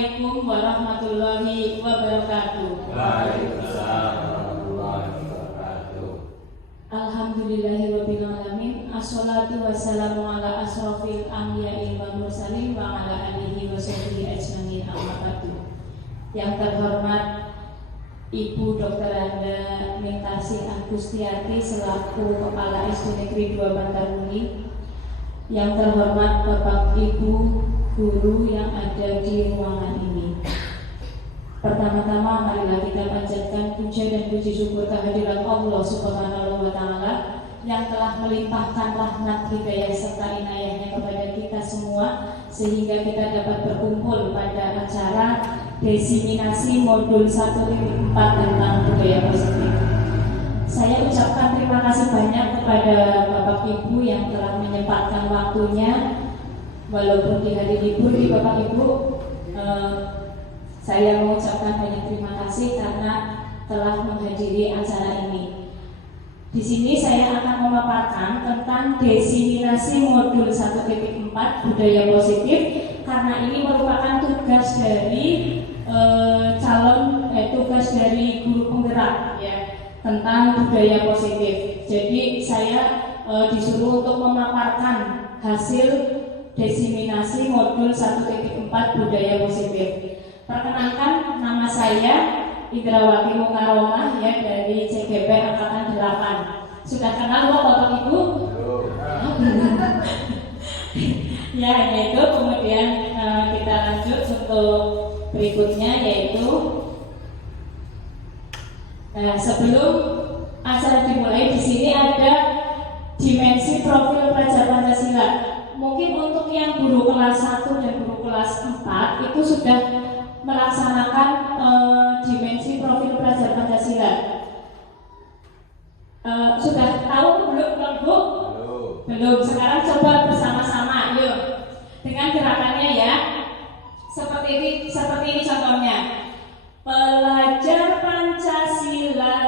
Assalamualaikum warahmatullahi wabarakatuh. Waalaikumsalam warahmatullahi wabarakatuh. Alhamdulillahirabbil alamin. Assalatu wassalamu ala asrofil anbiya'i wal mursalin wa ala alihi wa sahbihi ajmain. Amma ba'du. Yang terhormat Ibu Dr. Anda Mintasi Agustiati selaku Kepala SD Negeri 2 Bantarmuli. Yang terhormat Bapak Ibu guru yang ada di ruangan ini. Pertama-tama marilah kita panjatkan puja dan puji syukur kehadirat Allah Subhanahu wa taala yang telah melimpahkan rahmat hidayah serta inayahnya kepada kita semua sehingga kita dapat berkumpul pada acara desiminasi modul 1.4 tentang budaya positif. Saya ucapkan terima kasih banyak kepada Bapak Ibu yang telah menyempatkan waktunya. Walaupun di hari libur di Bapak Ibu, saya mengucapkan banyak terima kasih karena telah menghadiri acara ini. Di sini saya akan memaparkan tentang desiminasi modul 1.4 budaya positif karena ini merupakan tugas dari tugas dari guru penggerak ya tentang budaya positif. Jadi saya disuruh untuk memaparkan hasil desiminasi modul 1.4 budaya positif. Perkenalkan, nama saya Indrawati Mukaromah ya dari CGP Angkatan 8. Sudah kenal Bapak Ibu? Ya, yaitu kemudian kita lanjut untuk berikutnya yaitu sebelum acara dimulai di sini ada dimensi profil pelajar Pancasila. Mungkin untuk yang guru kelas 1 dan guru kelas 4 itu sudah melaksanakan dimensi profil pelajar Pancasila. Sudah tahu belum Bu? Belum. Sekarang coba bersama-sama, yuk. Dengan gerakannya ya. Seperti ini contohnya. Pelajar Pancasila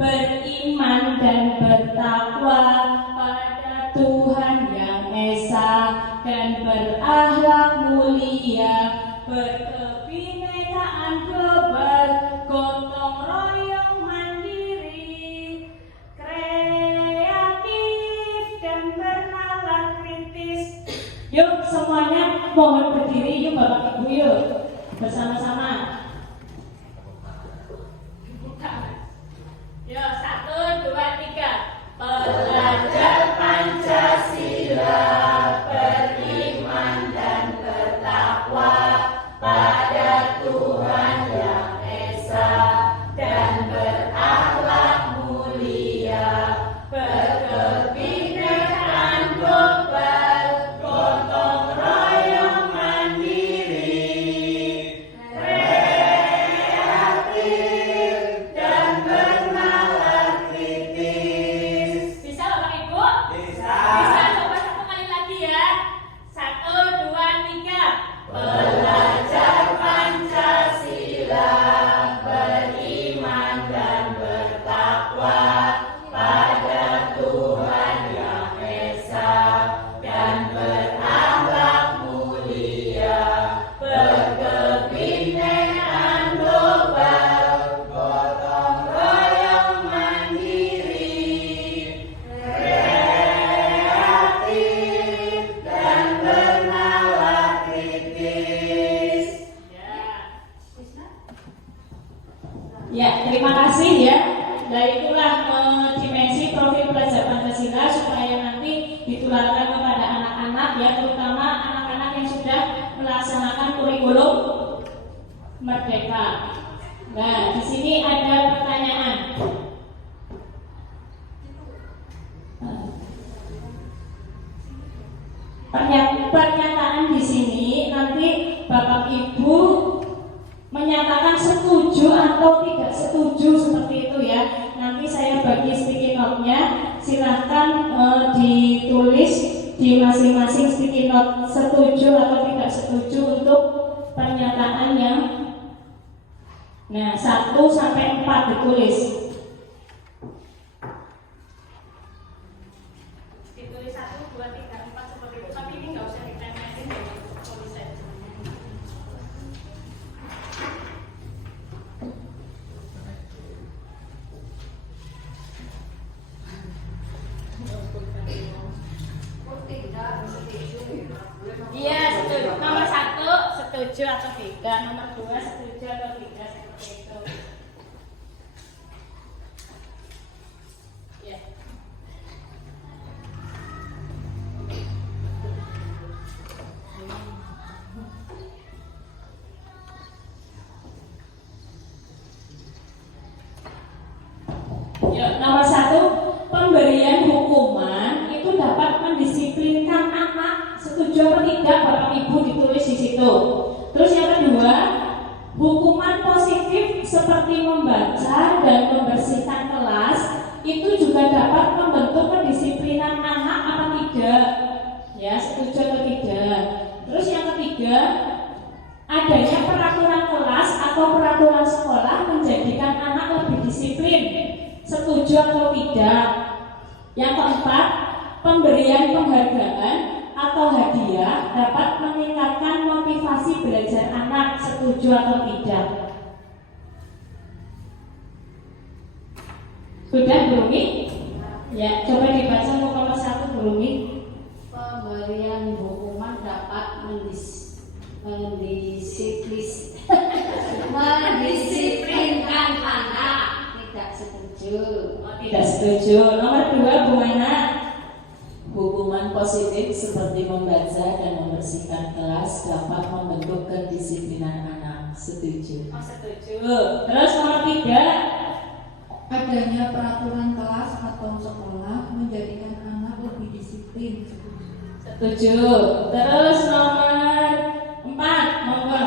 beriman dan bertakwa pada Tuhan Yang Esa dan berakhlak mulia, berkebinekaan global, gotong royong mandiri, kreatif dan bernalar kritis. Yuk semuanya mohon berdiri, yuk Bapak Ibu yuk bersama-sama. Yuk 1, 2, 3. Pelajar Pancasila beriman dan bertakwa pada Tuhan Yang Esa dan berakhlak mulia, berkebinekaan global, gotong royong mandiri, kreatif dan bernalar kritis. Bisa Bapak Ibu? Bisa. Coba satu kali lagi ya. 1, 2, 3. Pelajar Pancasila beriman dan bertakwa pada Tuhan Yang Esa dan berakhlak mulia, berkebinekaan global, gotong royong mandiri, kreatif dan bernalar kritis. Ya, terima kasih ya. Nah itulah dimensi profil pelajar Pancasila supaya nanti ditularkan kepada anak-anak ya, terutama anak-anak yang sudah melaksanakan kurikulum Merdeka. Nah, di sini ada pertanyaan. Pernyataan di sini nanti Bapak Ibu menyatakan setuju atau tidak setuju seperti itu ya. Nanti saya bagi sticky note-nya, silahkan ditulis di masing-masing sticky note setuju atau tidak setuju untuk pernyataan yang 1 sampai 4 ditulis. Ditulis 1, 2, 3, 4 seperti itu, tapi ini nggak usah ditempelin ya, tulisan. nomor 2 setuju atau tidak seperti itu? Ya. Ya, nomor 1, pemberian hukuman itu dapat mendisiplinkan anak. Setuju atau tidak Bapak Ibu ditulis di situ. Terus yang kedua, hukuman positif seperti membaca dan membersihkan kelas itu juga dapat membentuk kedisiplinan anak apa tidak? Ya, setuju atau tidak? Terus yang ketiga, adanya peraturan kelas atau peraturan sekolah menjadikan anak lebih disiplin. Setuju atau tidak? Yang keempat, pemberian penghargaan atau hadiah dapat meningkatkan motivasi belajar anak. Setuju atau tidak? Sudah Bu Rumi? Ya, coba dibaca untuk nomor 1 Bu Rumi. Pemberian hukuman dapat mendisiplinkan anak. Tidak setuju. Tidak setuju. Nomor 2 Bu Mana. Hukuman positif seperti membaca dan membersihkan kelas dapat membentuk kedisiplinan anak. Setuju. Setuju. Terus nomor 3, Adanya peraturan kelas atau sekolah menjadikan anak lebih disiplin. setuju. Terus nomor 4, monggo.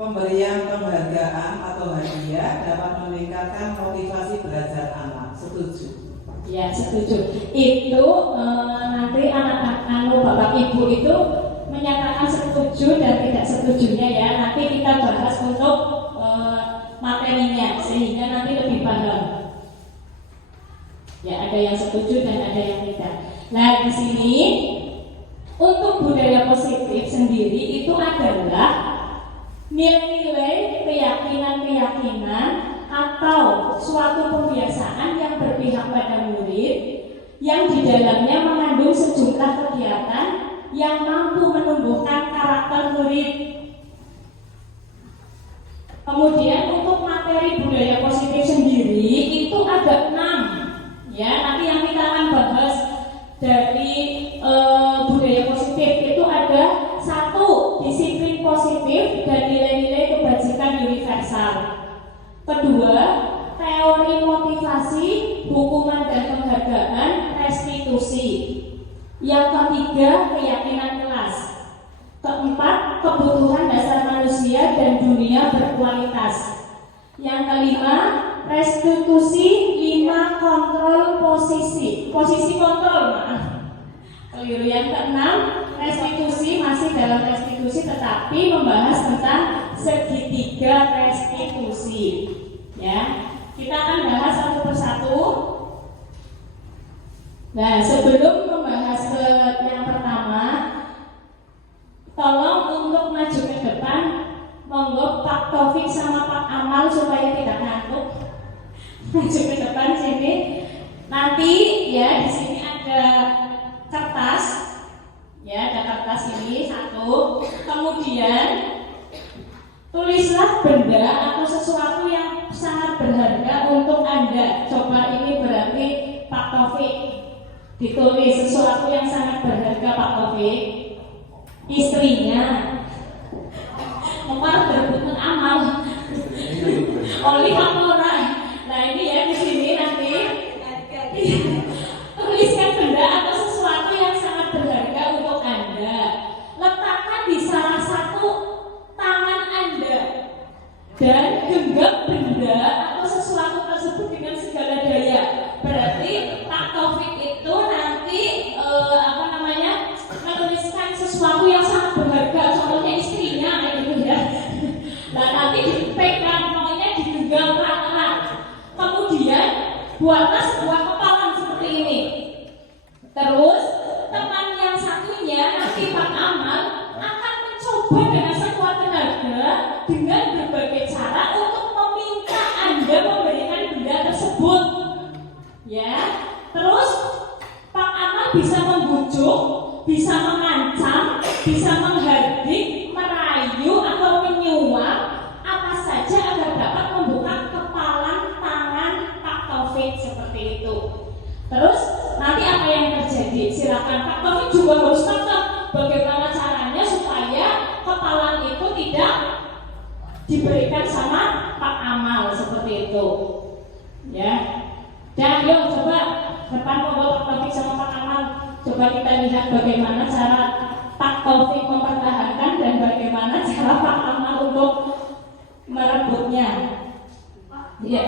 Pemberian penghargaan atau hadiah dapat meningkatkan motivasi belajar anak. Setuju. Ya, setuju. Itu nanti anak-anak Bapak Ibu itu menyatakan setuju dan tidak setujunya ya. Nanti kita bahas untuk materinya sehingga nanti lebih paham. Ya, ada yang setuju dan ada yang tidak. Nah, di sini untuk budaya positif sendiri itu adalah nilai-nilai, keyakinan-keyakinan atau suatu kebiasaan yang berpihak pada murid yang di dalamnya mengandung sejumlah kegiatan yang mampu menumbuhkan karakter murid. Kemudian untuk materi budaya positif sendiri itu ada 6. Ya, nanti yang kita akan bahas dari budaya positif itu ada 1, disiplin positif dan nilai-nilai kebajikan universal. Kedua, teori motivasi, hukuman dan penghargaan, restitusi. Yang ketiga, keyakinan kelas. Keempat, kebutuhan dasar manusia dan dunia berkualitas. Yang kelima, restitusi. 5, kontrol posisi. Posisi kontrol, maaf. Keliru. Yang keenam, restitusi, masih dalam restitusi tetapi membahas tentang segitiga restitusi. Ya, kita akan bahas satu persatu. Nah, sebelum membahas yang pertama, tolong untuk maju ke depan, monggo Pak Taufik sama Pak Amal supaya tidak ngantuk. Maju ke depan sini. Nanti ya di sini ada kertas, ya ada kertas ini 1. Kemudian tulislah benda atau sesuatu yang sangat berharga untuk Anda. Coba ini berarti Pak Taufik. Ditulis sesuatu yang sangat berharga Pak Taufik. Istrinya. Nomor berebut amal. Oleh Kapolra. Nah ini ya di sini nanti tuliskan benda atau sesuatu yang sangat berharga untuk Anda. Letakkan di salah satu tangan Anda dan genggam benda atau sesuatu tersebut dengan segala daya. Berarti Pak Taufik itu nanti menuliskan sesuatu yang sangat berharga, contohnya istrinya gitu ya. Nah nanti dipegang, pokoknya digenggam erat-erat. Kemudian buatlah sebuah kepalan seperti ini. Terus teman yang satunya nanti Pak Amal akan mencoba dengan sekuat tenaga dengan berbagai cara untuk meminta Anda memberikan benda tersebut. Ya, terus Pak Amal bisa membujuk, bisa mengancam, bisa menghardik, merayu diberikan sama Pak Amal seperti itu. Ya. Dan yuk coba depan Pak Taufik sama Pak Amal, coba kita lihat bagaimana cara Pak Taufik mempertahankan dan bagaimana cara Pak Amal untuk merebutnya. Ya.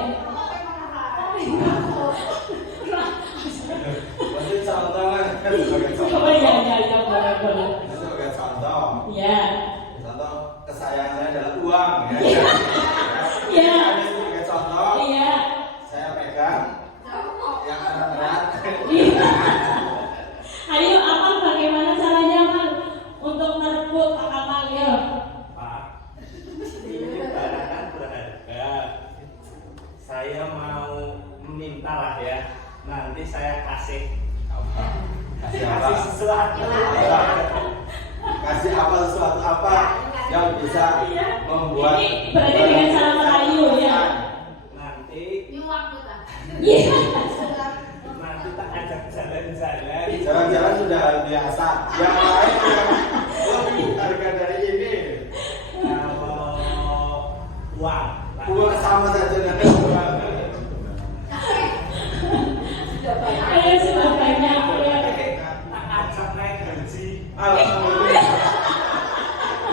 Masih contoh kan sebagai contoh. Oh iya boleh. Sebagai contoh. Ya. Contoh kesayangan saya adalah uang ya. Iya. Ini sebagai contoh. Iya. Saya pegang yang ada berat. Iya. Ayo Amal, bagaimana caranya Amal untuk merebut Pak Amal ya? Pak, ini barang kan berharga. Saya mau meminta lah ya. Nanti saya kasih Kasih apa? sesuatu. Kasih apa sesuatu apa yang bisa membuat Ini berarti dengan cara merayu ya. Nanti Iya. nanti tak ajak jalan-jalan. Jalan-jalan sudah biasa. Yang lain yang lebih harga dari ini. Kalau uang, Pak. Uang sama saja dengan uang. Ayo sudah banyak ya. Tak ajak naik gaji. Alhamdulillah.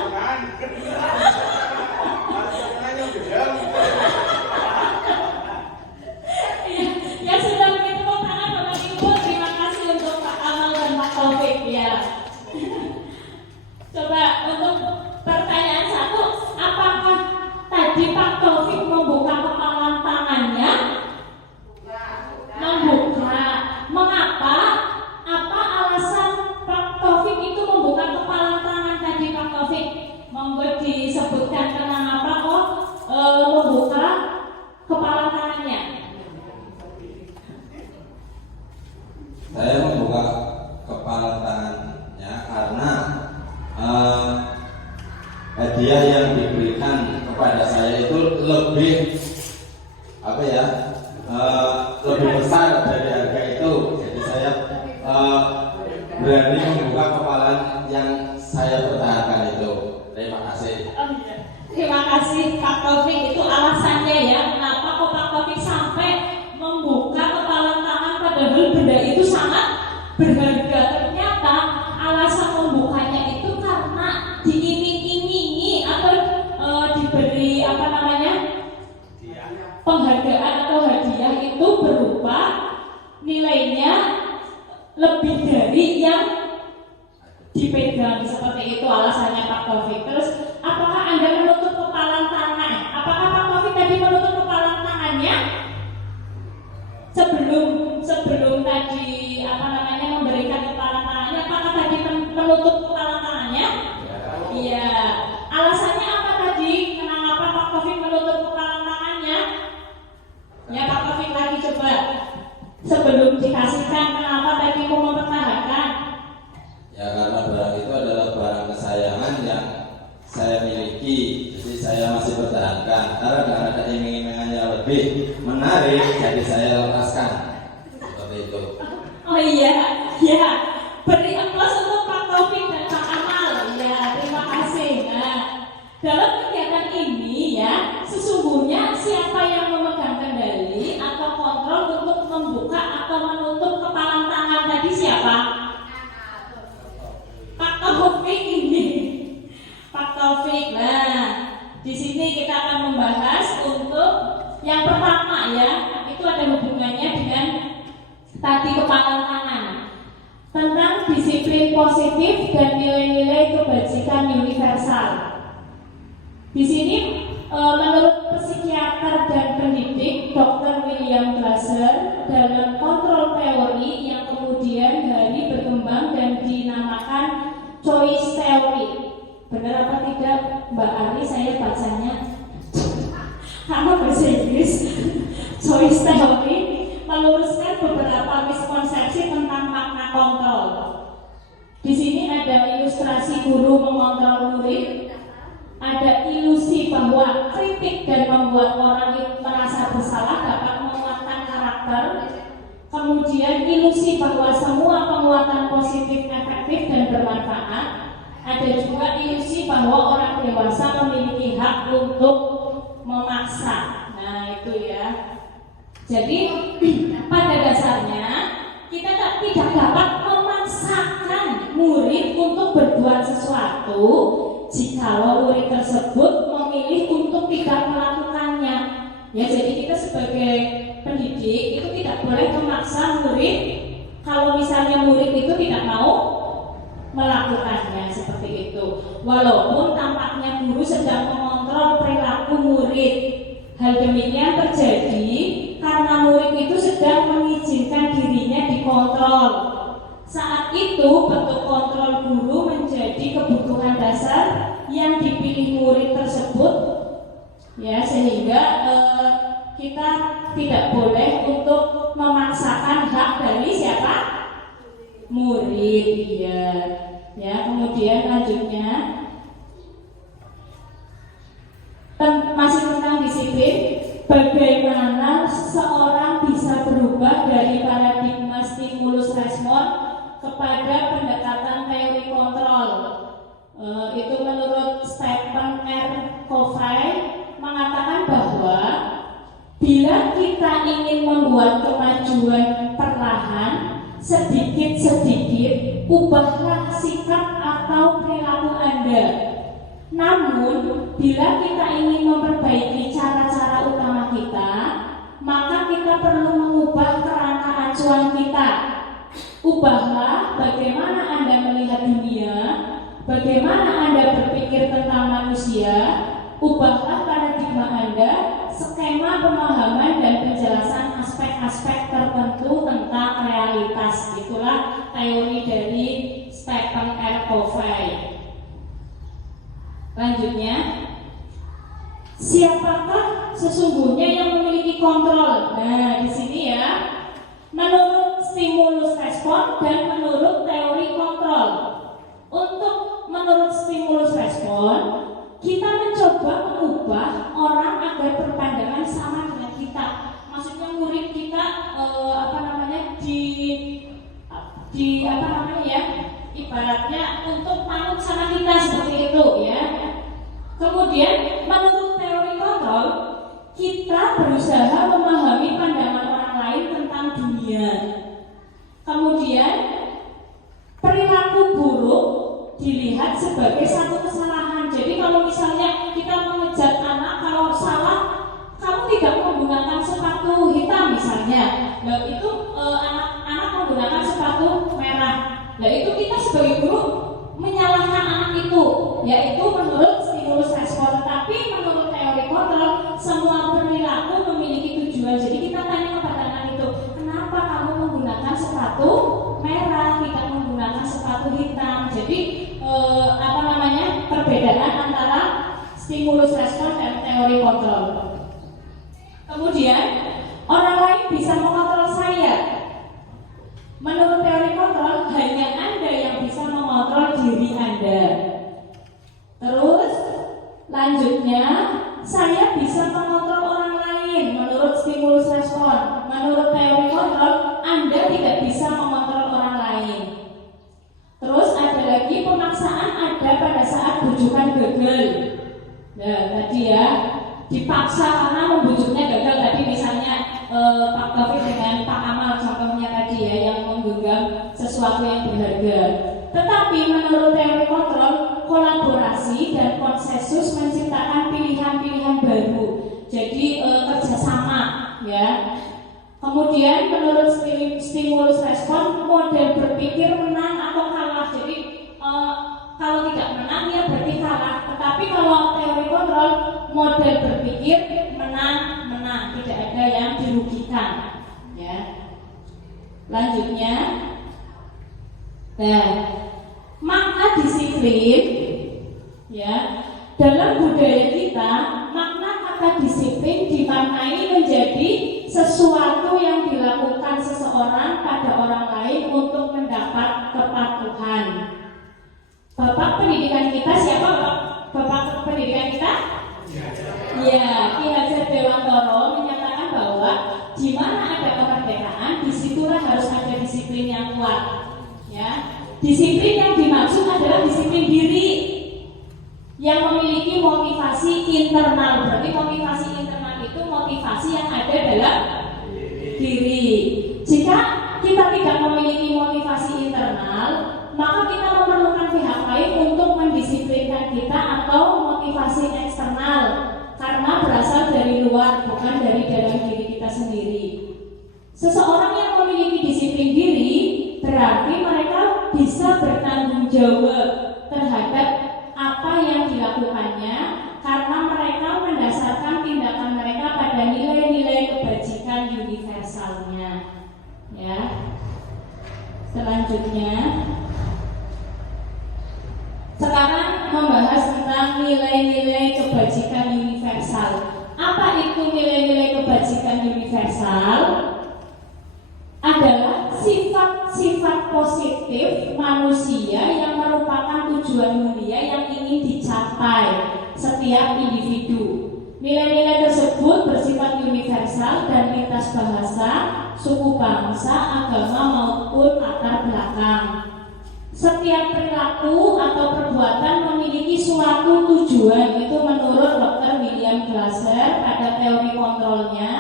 Kan? Alasannya yang gedang. Ya sudah begitu tepuk tangan Bapak Ibu. Terima kasih untuk Pak Amal dan Pak Taufik ya. Coba untuk pertanyaan satu, apakah tadi Pak Taufik membuka kepalan tangannya? Membuka. Mengapa? Apa alasan Pak Taufik itu membuka kepalan tangan tadi Pak Taufik? Monggo disebutkan kenapa kok membuka kepalan tangannya? Saya membuka kepala tangannya karena hadiah yang diberikan kepada saya itu lebih lebih besar dari harga itu. Jadi saya berani membuka kepala yang saya pertahankan itu. Terima kasih. Oh, iya. Terima kasih Pak Taufik, itu alasannya ya kenapa kok Pak Taufik sampai membuka kepalan tangan padahal benda itu sangat berharga. Ternyata alasan membukanya itu karena diiming-imingi atau diberi penghargaan atau hadiah itu berupa nilainya lebih dari yang dipegang, seperti itu alasannya Pak Taufik. Terus apakah Anda menutup kepalan tangan? Apakah Pak Taufik tadi menutup kepalan tangannya sebelum tadi memberikan kepalan tangannya? Apakah tadi menutup kepalan tangannya? Iya. Alasannya apa tadi? Kenapa Pak Taufik menutup kepalan tangannya? Ya Pak Taufik lagi coba. Sebelum dikasihkan, kenapa tadi mau mempertahankan? Ya karena barang itu adalah barang kesayangan yang saya miliki, jadi saya masih pertahankan. Karena ada iming-imingan yang lebih menarik, jadi saya lepaskan. Seperti itu. Oh iya, ya. Beri aplaus untuk Pak Taufik dan Pak Amal. Ya, terima kasih. Nah, dalam kegiatan ini ya, sesungguhnya siapa yang memegang kendali atau kontrol untuk membuka atau menutup kepalan tangan tadi siapa? Pak Taufik ini. Pak Taufik. Nah, di sini kita akan membahas untuk yang pertama ya, itu ada hubungannya dengan tadi kepalan tangan, tentang disiplin positif dan nilai-nilai kebajikan universal. Di sini menurut psikiater dan pendidik Dr. William Glasser dalam kontrol teori yang kemudian hari berkembang dan dinamakan choice theory. Benar apa tidak Mbak Ari saya bacanya? Karena bahasa Inggris. Choice theory meluruskan beberapa miskonsepsi tentang makna kontrol. Di sini ada ilustrasi guru mengontrol murid, ada ilusi bahwa kritik dan membuat orang merasa bersalah dapat menguatkan karakter, kemudian ilusi bahwa semua penguatan positif efektif dan bermanfaat, ada juga ilusi bahwa orang dewasa memiliki hak untuk untuk memaksa. Nah itu ya. Jadi pada dasarnya kita tidak dapat memaksakan murid untuk berbuat sesuatu jikalau murid tersebut memilih untuk tidak melakukannya. Ya, jadi kita sebagai pendidik itu tidak boleh memaksa murid kalau misalnya murid itu tidak mau melakukannya seperti itu. Walaupun tampaknya guru sedang mengontrol perilaku murid. Hal demikian terjadi karena murid itu sedang mengizinkan dirinya dikontrol. Saat itu bentuk kontrol guru menjadi kebutuhan dasar yang dipilih murid tersebut, ya, sehingga kita tidak boleh untuk memaksakan hak dari siapa? Murid, ya. Ya, kemudian lanjutnya masih tentang disiplin. Bagaimana seseorang bisa berubah dari paradigma stimulus respon kepada pendekatan teori kontrol. Itu menurut Stephen R. Covey mengatakan bahwa bila kita ingin membuat kemajuan perlahan, sedikit-sedikit ubahlah sikap atau perilaku Anda. Namun, bila kita ingin memperbaiki cara-cara utama kita, maka kita perlu mengubah kerangka acuan kita. Ubahlah bagaimana Anda melihat dunia, bagaimana Anda berpikir tentang manusia, ubahlah paradigma Anda, skema pemahaman dan penjelasan aspek-aspek tertentu tentang realitas. Itulah teori dari Stephen R. Covey. Lanjutnya, siapakah sesungguhnya yang memiliki kontrol? Nah, di sini ya, menurut stimulus respon dan menurut teori kontrol. Untuk menurut stimulus respon, kita mencoba mengubah orang agar berpandangan sama dengan kita. Maksudnya murid kita ibaratnya untuk manut sama kita seperti itu ya. Kemudian menurut teori kontrol, kita berusaha memahami pandangan orang lain tentang dunia. Kemudian perilaku buruk dilihat sebagai satu kesalahan. Jadi kalau misalnya kita mengejar anak, kalau salah kamu tidak menggunakan sepatu hitam misalnya, nah itu anak menggunakan sepatu merah. Nah itu kita sebagai guru menyalahkan anak itu, yaitu menurut stimulus respon. Tapi menurut teori kontrol, semua perilaku memiliki tujuan. Jadi kita tanya kepada anak itu, kenapa kamu menggunakan sepatu merah, tidak menggunakan sepatu hitam? Jadi perbedaan antara stimulus respon dan teori kontrol. Kemudian orang lain bisa mengontrol saya. Menurut teori kontrol, hanya Anda yang bisa mengontrol diri Anda. Terus lanjutnya, saya bisa mengontrol orang lain. Menurut stimulus respon, menurut teori kontrol, Anda tidak bisa mengontrol orang lain. Terus ada lagi pemaksaan ada pada saat bujukan gagal. Nah tadi ya, dipaksa karena membujuknya gagal. Tadi misalnya Pak Taufik dengan Pak Amal contohnya tadi ya, yang menggenggam sesuatu yang berharga. Tetapi menurut teori kontrol, kolaborasi dan konsensus menciptakan pilihan-pilihan baru. Jadi kerjasama ya. Kemudian menurut stimulus respon, model berpikir menang atau kalah. Jadi kalau tidak menang ya berarti kalah. Tetapi kalau teori kontrol, model berpikir menang, tidak ada yang dirugikan. Ya. Lanjutnya, nah, makna disiplin, ya, dalam budaya kita, makna kata disiplin dimaknai menjadi sesuatu yang dilakukan seseorang pada orang lain untuk mendapat kepatuhan. Bapak pendidikan kita siapa, Bapak pendidikan kita? Ya, Ki Hajar Dewantoro menyatakan bahwa di mana ada kemerdekaan, disitulah harus ada disiplin yang kuat. Ya, disiplin yang dimaksud adalah disiplin diri yang memiliki motivasi internal. Berarti motivasi internal itu motivasi yang ada dalam diri. Jika kita tidak memiliki motivasi internal, maka kita memerlukan pihak lain untuk mendisiplinkan kita atau motivasi eksternal karena berasal dari luar, bukan dari dalam diri kita sendiri. Seseorang yang memiliki disiplin diri berarti mereka bisa bertanggung jawab terhadap apa yang dilakukannya karena mereka mendasarkan tindakan mereka pada nilai-nilai kebajikan universalnya. Ya. Selanjutnya, sekarang membahas tentang nilai-nilai kebajikan universal. Apa itu nilai-nilai kebajikan universal? Adalah sifat-sifat positif manusia yang merupakan tujuan mulia yang ingin dicapai setiap individu. Nilai-nilai tersebut bersifat universal dan lintas bahasa, suku bangsa, agama maupun latar belakang. Setiap perilaku atau perbuatan memiliki suatu tujuan, itu menurut Dr. William Glasser pada teori kontrolnya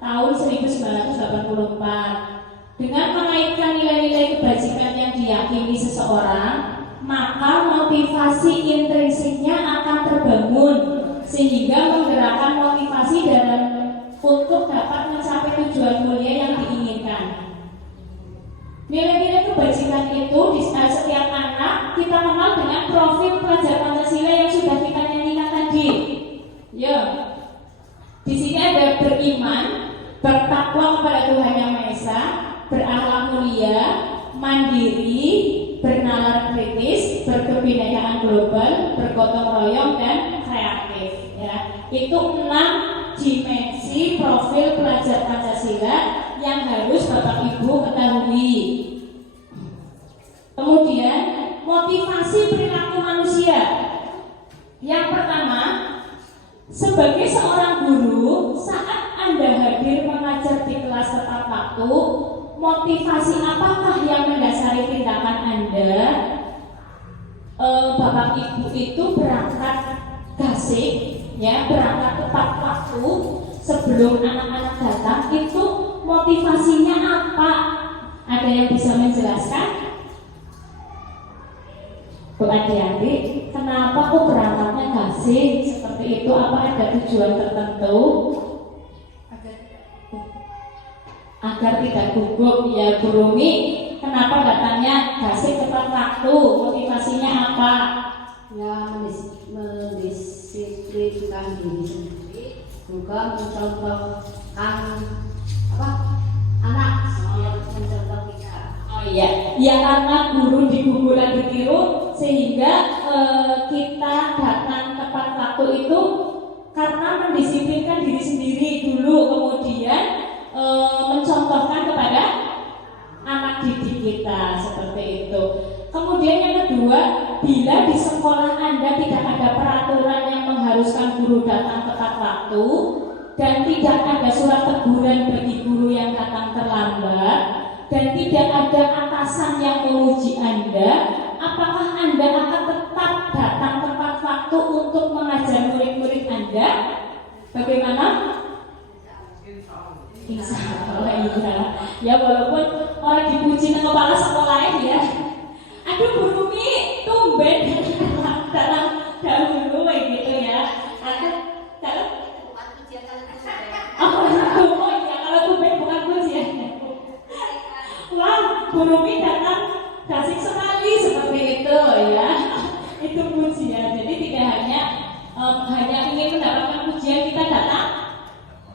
tahun 1984. Dengan mengaitkan nilai-nilai kebajikan yang diyakini seseorang, maka motivasi intrinsiknya akan terbangun sehingga menggerakkan motivasi dalam untuk dapat mencapai tujuan mulia yang diinginkan. Nilai-nilai kebajikan itu di setiap anak kita kenal dengan profil pelajar Pancasila yang sudah kita nyanyikan tadi. Ya, di sini ada beriman, bertakwa kepada Tuhan Yang Maha Esa, berakhlak mulia, mandiri, bernalar kritis, berkebinekaan global, bergotong royong dan kreatif. Ya, itu 6 dimensi profil pelajar Pancasila yang harus Bapak Ibu ketahui. Kemudian motivasi perilaku manusia. Yang pertama, sebagai seorang guru, saat Anda hadir mengajar di kelas tepat waktu, motivasi apakah yang mendasari tindakan Anda? Bapak Ibu itu berangkat gasik, ya, berangkat tepat waktu sebelum anak-anak datang, itu motivasinya apa? Ada yang bisa menjelaskan? Bu adik-adik, kenapa kok berangkatnya gasik seperti itu? Apa ada tujuan tertentu? Agar tidak gugup. Ya, Bu Rumi, kenapa datangnya gasik tepat waktu? Motivasinya apa? Ya, mendisiplinkan diri sendiri, juga mencontohkan anak mencontoh kita. Oh iya, ya karena guru digugu dan ditiru sehingga kita datang tepat waktu itu karena mendisiplinkan diri sendiri dulu, kemudian mencontohkan kepada anak didik kita seperti itu. Kemudian yang kedua, bila di sekolah Anda tidak ada peraturan yang mengharuskan guru datang tepat waktu dan tidak ada surat teguran bagi guru yang datang terlambat dan tidak ada atasan yang menguji Anda, apakah Anda akan tetap datang tepat waktu untuk mengajar murid-murid Anda? Bagaimana? Insya Allah iya. Ya walaupun orang dipuji dengan kepala sekolah ya. Aduh Bu Rumi, tumben dalam dahulu gitu ya. Oh iya, kalau tumben bukan pujian. Wah, Bu Rumi datang gasik sekali seperti itu ya. Itu pujian. Jadi tidak hanya ingin mendapatkan pujian, kita datang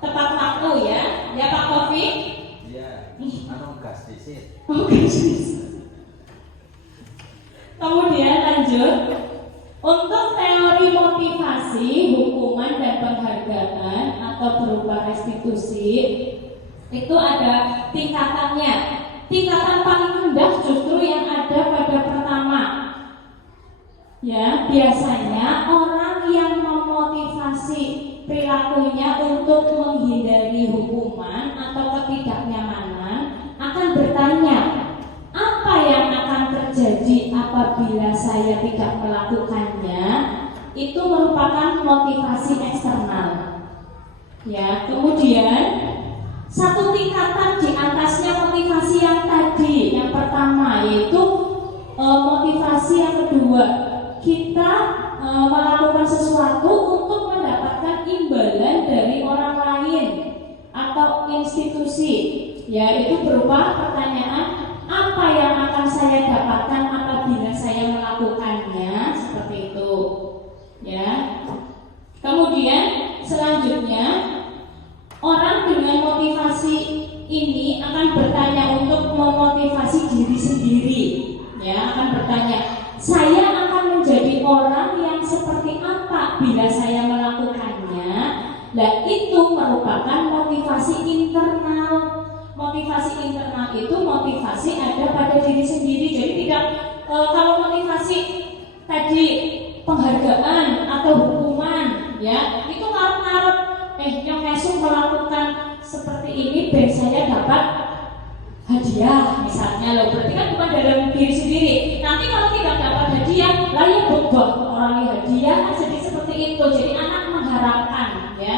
tepat waktu ya. Ya Pak Kofi? Iya, gas disit. Oh, gas disit. Kemudian lanjut, untuk teori motivasi, hukuman dan penghargaan atau berupa restitusi itu ada tingkatannya. Tingkatan paling rendah justru yang ada pada pertama. Ya, biasanya orang yang memotivasi perilakunya untuk menghindari hukuman atau ketidaknyamanan akan bertanya, apa yang akan terjadi apabila saya tidak melakukannya? Itu merupakan motivasi eksternal. Ya, kemudian satu tingkatan di atasnya motivasi yang tadi, yang pertama yaitu motivasi yang kedua, kita melakukan sesuatu untuk mendapatkan imbalan dari orang lain atau institusi, yaitu berupa pertanyaan apa yang akan saya dapatkan apabila saya melakukannya, seperti itu. Ya. Kemudian selanjutnya orang dengan motivasi ini akan bertanya untuk memotivasi diri sendiri. Ya, akan bertanya, saya akan menjadi orang yang seperti apa bila saya melakukannya. Nah, itu merupakan motivasi internal. Motivasi internal itu motivasi ada pada diri sendiri. Jadi tidak kalau motivasi tadi penghargaan atau hukuman, ya itu ngarep-ngarep yang esok melakukan seperti ini biar saya dapat hadiah misalnya loh, berarti kan bukan dalam diri sendiri. Nanti kalau tidak dapat hadiah, lalu bobot orang hadiah kan jadi seperti itu. Jadi anak mengharapkan, ya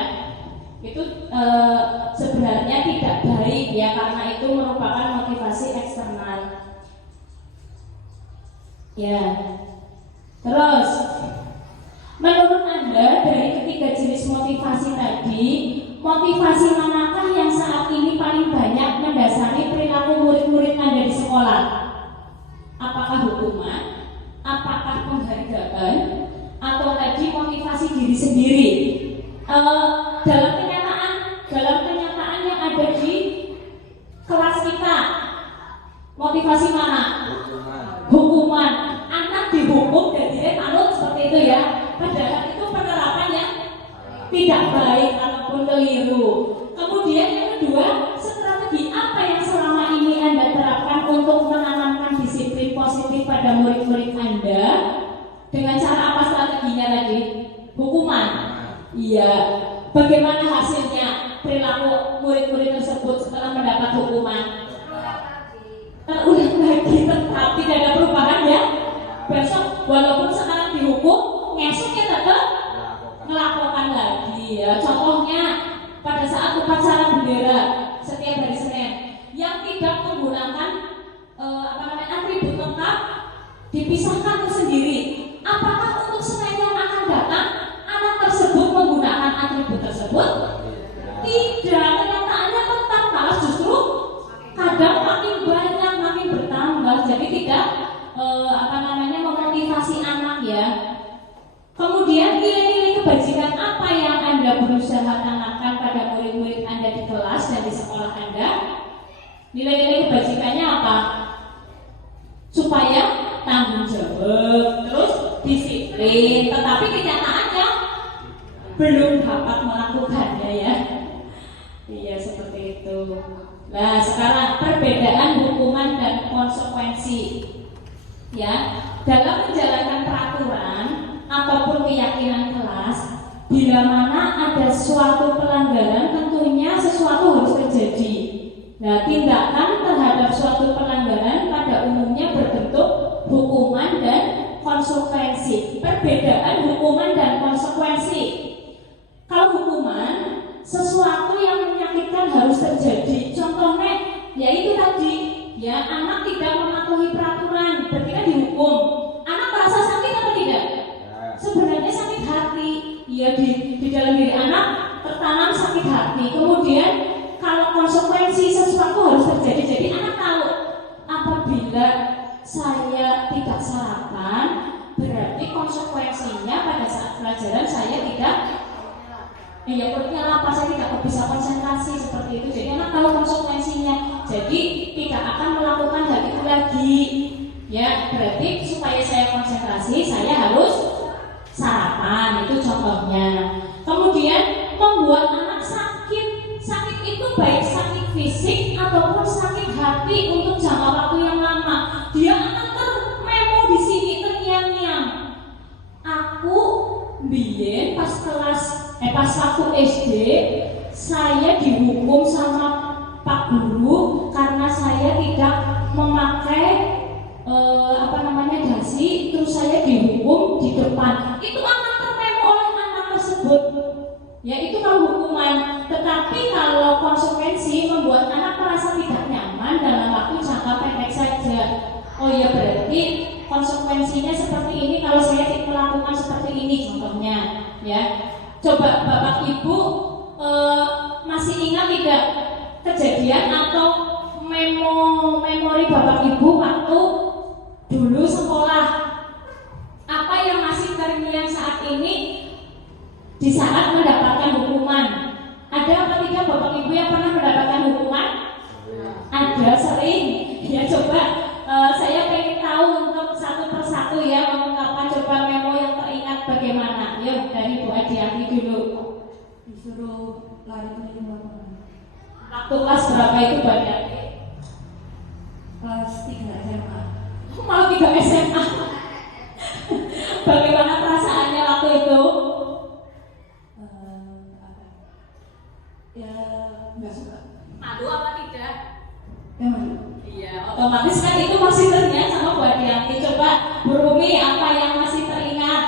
itu sebenarnya tidak baik, ya karena itu merupakan motivasi eksternal. Ya, terus menurut Anda dari ketiga jenis motivasi tadi, motivasi manakah yang saat ini paling banyak mendasari perilaku murid-murid Anda di sekolah? Apakah hukuman, apakah penghargaan, atau tadi motivasi diri sendiri? Dalam kenyataan yang ada di kelas kita, motivasi mana? Hukuman. Anak dihukum dan dia anut seperti itu, ya. Padahal itu penerapan yang tidak baik ataupun keliru. Kemudian yang kedua, strategi apa yang selama ini Anda terapkan untuk menanamkan disiplin positif pada murid-murid Anda? Dengan cara apa strateginya tadi? Hukuman. Iya. Bagaimana hasilnya perilaku murid-murid tersebut setelah mendapat hukuman? Terulang lagi, tetap tidak ada perubahan, ya. Besok walaupun sekarang dihukum, esok kita tetap melakukan lagi, ya. Contohnya pada saat upacara bendera setiap hari Senin yang tidak menggunakan atribut lengkap dipisahkan tersendiri. Apakah untuk Senin yang akan datang anak tersebut menggunakan atribut tersebut? Tidak, kenyataannya tetap, malah justru kadang makin banyak, makin bertambah. Jadi tidak memotivasi anak, ya. Kemudian nilai-nilai kebajikan apa yang Anda berusaha tanamkan pada murid-murid Anda di kelas dan di sekolah Anda? Nilai-nilai kebajikannya apa? Supaya tanggung jawab, terus disiplin, tetapi kenyataannya belum dapat melakukannya, ya. Iya, seperti itu. Nah, sekarang perbedaan hukuman dan konsekuensi. Ya, dalam menjalankan peraturan ataupun keyakinan kelas, bila mana ada suatu pelanggaran, tentunya sesuatu harus terjadi. Nah, tindakan terhadap suatu pelanggaran pada umumnya berbentuk hukuman dan konsekuensi. Perbedaan hukuman dan konsekuensi. Kalau hukuman, sesuatu yang menyakitkan harus terjadi. Contohnya, yaitu tadi, ya anak tidak mematuhi peraturan, berarti kan dihukum. Anak merasa sakit atau tidak? Sebenarnya sakit hati. Ya di dalam diri anak tertanam sakit hati. Kemudian kalau konsekuensi sesuatu harus terjadi, jadi anak tahu apabila saya tidak sarapan, berarti konsekuensinya pada saat pelajaran saya tidak. Ya perutnya lapar, saya tidak bisa konsentrasi seperti itu. Jadi anak tahu konsekuensinya. Jadi tidak akan melakukan hal itu lagi. Ya, berarti supaya saya konsentrasi, saya harus sarapan. Itu contohnya. Kemudian membuat anak sakit. Sakit itu baik sakit fisik ataupun sakit hati untuk jangka waktu yang lama. Dia akan termemo di sini, terngiang-ngiang. Aku biyen pas waktu SD saya dihukum sama Pak Guru karena saya tidak memakai dasi, terus saya dihukum di depan. Itu anak termemo Ya itu kalau hukuman. Tetapi kalau konsekuensi membuat anak merasa tidak nyaman dalam waktu jangka pendek saja. Oh ya berarti konsekuensinya seperti ini kalau saya melakukan seperti ini contohnya, ya. Coba Bapak Ibu masih ingat tidak kejadian atau memori Bapak Ibu waktu dulu sekolah? Apa yang masih terngiang saat ini di saat mendapatkan hukuman? Ada apa tidak Bapak Ibu yang pernah mendapatkan hukuman? Ada, sering. Ya coba saya pengen tahu untuk satu persatu ya mengungkapkan coba memo yang teringat bagaimana. Yuk dari Bu Adiati dulu. Disuruh lari keliling lapangan. Waktu kelas berapa itu Bu Adiati? Kelas 3 SMA. Mau 3 SMA. Bagaimana perasaannya waktu itu? Ya nggak suka. Malu apa tidak? Ya malu. Iya, otomatis kan itu masih teringat sama Bu Adiati. Coba Bu Rumi, apa yang masih teringat?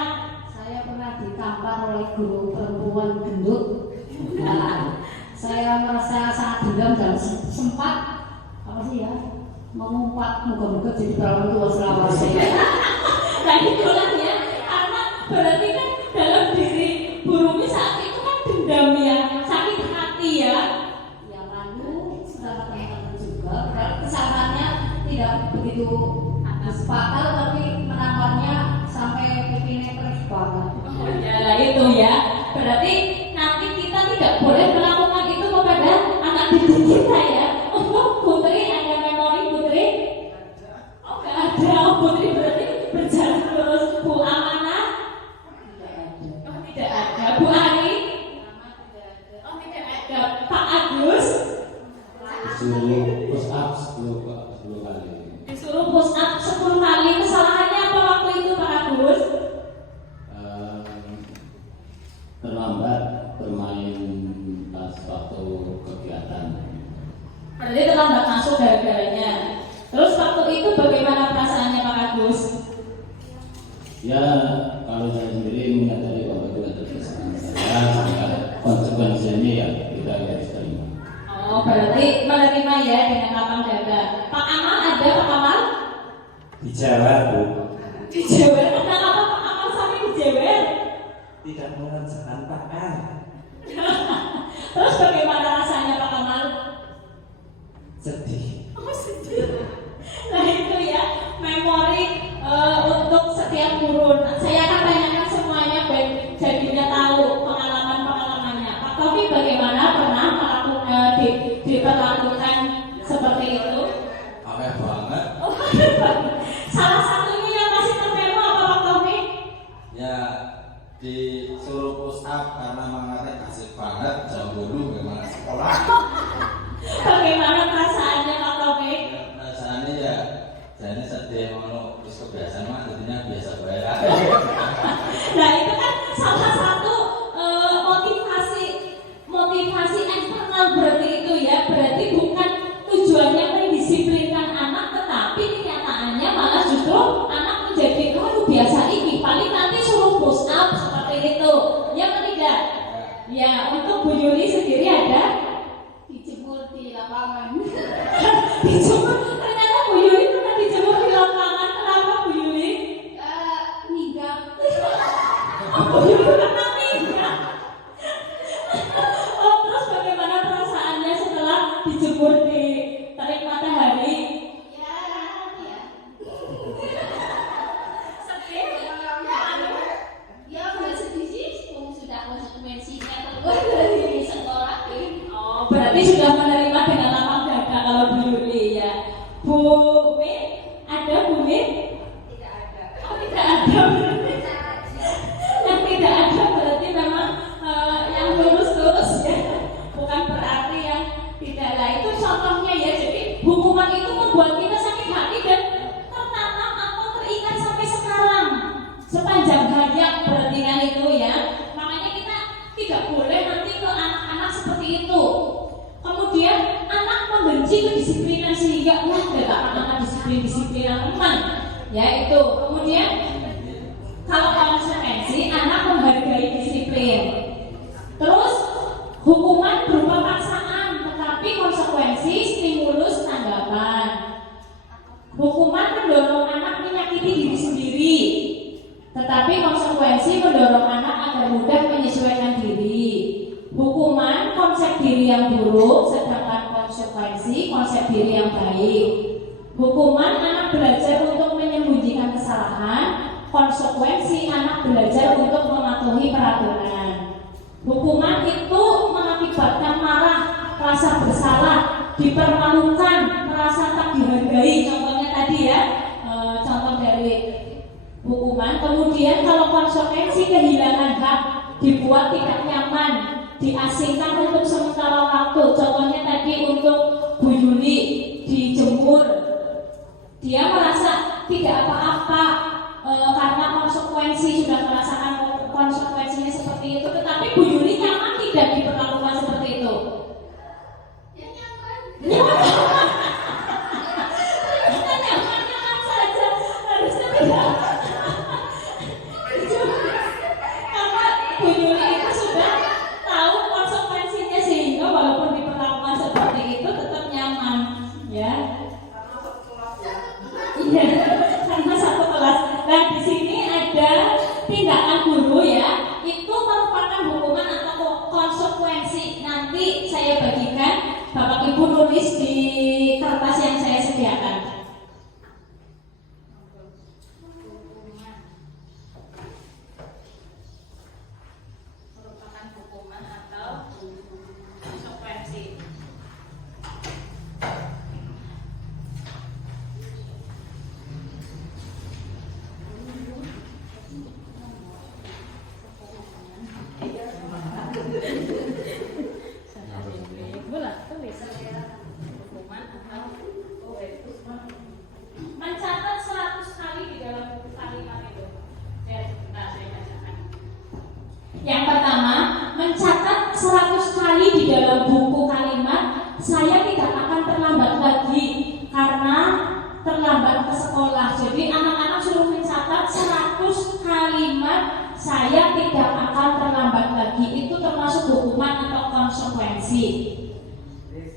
Saya pernah ditampar oleh guru perempuan gendut. Nah, saya merasa sangat dendam dan sempat apa sih ya mengumpat moga-moga jadi perawan tua Sulawesi. Nah itulah ya, karena berarti kan dalam diri Bu Rumi saat itu kan dendam ya, sakit hati ya. Ya malu sama teman-teman juga. Kesalahannya tidak begitu fatal tapi menamparnya sampai pipinnya keras banget. Oh ya itu ya, berarti nanti kita tidak boleh melakukan itu kepada anak didik kita ya. Untuk Putri ada memori Putri? Oh nggak ada, oh, Putri berarti berjalan terus. Bu Amanah? Oh tidak ada. Bu Ari? Oh tidak ada. Pak Agus? Disuruh push up 10 kali. Disuruh push up 10 kali. Kesalahannya apa waktu itu Pak Agus? Terlambat bermain pas waktu kegiatan. Berarti terlambat masuk gara-garanya. Terus waktu itu bagaimana perasaannya Pak Agus? Ya kalau saya sendiri menyadari bahwa itu adalah kesalahan saya, sehingga konsekuensinya ya kita harus terima. Oh berarti menerima ya dengan lapang dada. Pak Amal ada Pak Amal? Dijewer Bu, Dijewer. Kenapa Pak Amal sampai dijewer? tidak mengerjakan PR. Terus bagaimana rasanya Pak Amal? Sedih. Oh sedih. Nah itu ya memori untuk setiap guru. Saya akan tanyakan semuanya biar jadinya tahu pengalaman-pengalamannya. Pak Taufik bagaimana pernah melakukan diperlakukan seperti itu? Aneh banget. Oh, salah satunya yang masih termemo apa Pak Taufik? Ya disuruh push up karena mangatnya asik banget jam dulu gimana sekolah. Bagaimana perasaannya Pak Taufik? Ya, perasaannya ya jadi sedih mau terus kebiasaan mah jadinya biasa banget. Nah itu kan salah satu motivasi eksternal berarti itu ya. Berarti bukan tujuannya mendisiplinkan anak, tetapi kenyataannya malah justru anak menjadi biasa ini. Paling nanti suruh push up seperti itu. Ya kan tidak? Ya untuk Bu Yuli sendiri ada Dijemur di lapangan. dijemur. Ternyata Bu Yuli pernah dijemur di lapangan. Kenapa Bu Yuli? Minggat. Oh, Bu Yuli pernah minggat. Oh terus bagaimana perasaannya setelah dijemur di terik matahari? Ya. Sedih. Ya nggak sedih sih. Sudah konsekuensinya keluar dari sekolah. Oh berarti sudah menerima dengan lapang dada kalau Bu Yuli ya. Bu Min, ada Bu Min? Tidak ada. Oh tidak ada. Yang tidak ada berarti memang yang lurus-lurus ya. Bukan berarti yang tidak. Lah itu contohnya ya. Jadi hukuman itu membuat kita sakit hati dan tertanam atau teringat sampai sekarang sepanjang hayat berarti kan itu ya. Makanya kita tidak boleh nanti ke anak-anak seperti itu. Kemudian anak membenci kedisiplinan sehingga wah gak akan disiplin-disiplinan teman ya itu. Kemudian kalau konsekuensi anak menghargai disiplin konsep diri yang buruk, sedangkan konsekuensi konsep diri yang baik. Hukuman anak belajar untuk menyembunyikan kesalahan, konsekuensi anak belajar untuk mematuhi peraturan. Hukuman itu mengakibatkan marah, rasa bersalah, dipermalukan, merasa tak dihargai. Contohnya tadi ya, contoh dari hukuman. Kemudian kalau konsekuensi kehilangan hak, dibuat tidak nyaman, diasingkan untuk sementara waktu. Contohnya tadi untuk Bu Yuli dijemur, dia merasa tidak apa-apa karena konsekuensi sudah merasakan konsekuensinya seperti itu. Tetapi Bu Yuli nyaman tidak diperlakukan seperti itu. Ya nyaman. Kita nyaman saja, harusnya tidak. Karena Bu Yuli itu sudah tahu konsekuensinya sehingga walaupun diperlakukan seperti itu tetap nyaman, ya. Iya, karena satu kelas. Nah, di sini ada tindakan guru ya, itu merupakan hukuman atau konsekuensi. Nanti saya bagikan, Bapak Ibu nulis di kertas yang saya sediakan. Merupakan hukuman atau konsekuensi. Mencatat 100 kali di dalam buku kalimat itu. Nah, saya bacakan. Yang pertama, mencatat 100 kali di dalam buku kalimat, saya tidak akan terlambat lagi karena terlambat ke sekolah. Jadi anak-anak suruh mencatat 100 kalimat, saya tidak akan terlambat lagi. Itu termasuk hukuman atau konsekuensi.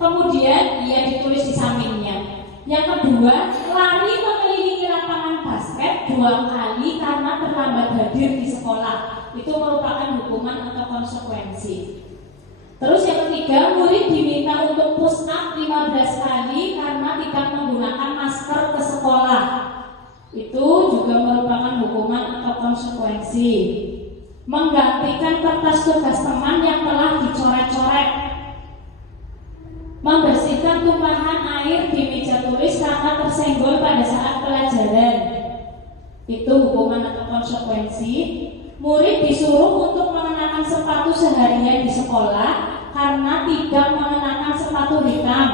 Kemudian ia ditulis di sampingnya. Yang kedua, lari mengelilingi lapangan basket 2 kali karena terlambat hadir di sekolah. Itu merupakan hukuman atau konsekuensi. Terus yang ketiga, murid diminta untuk push up 15 kali karena tidak menggunakan masker ke sekolah. Itu juga merupakan hukuman atau konsekuensi. Menggantikan kertas tugas teman yang telah dicoret-coret. Membersihkan tumpahan air di meja tulis karena tersenggol pada saat pelajaran. Itu hukuman atau konsekuensi. Murid disuruh untuk mengenakan sepatu seharian di sekolah karena tidak mengenakan sepatu hitam.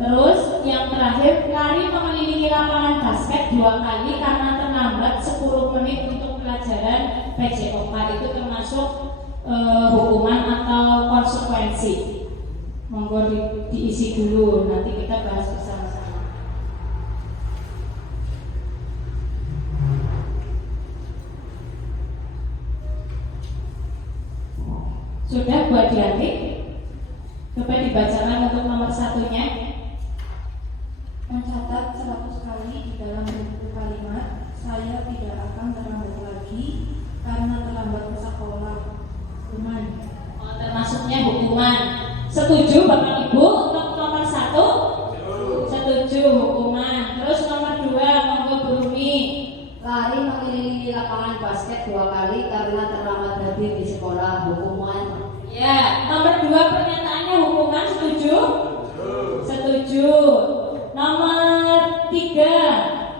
Terus yang terakhir, lari mengelilingi lapangan basket 2 kali karena terlambat 10 menit untuk pelajaran PJOK. Itu termasuk hukuman atau konsekuensi. Monggo diisi dulu, nanti kita bahas bersama-sama. Sudah buat adik? Coba dibacakan untuk nomor 1-nya. Mencatat 100 kali di dalam buku kalimat, saya tidak akan terlambat lagi karena terlambat ke sekolah. Hukuman. Oh, termasuknya hukuman. Setuju Bapak Ibu untuk nomor 1? Setuju hukuman. Terus nomor 2, monggo Bu Rumi. Lari mengelilingi lapangan basket 2 kali karena terlambat hadir di sekolah, hukuman. Ya, nomor 2 pernyataannya hukuman, setuju? Setuju. Nomor 3.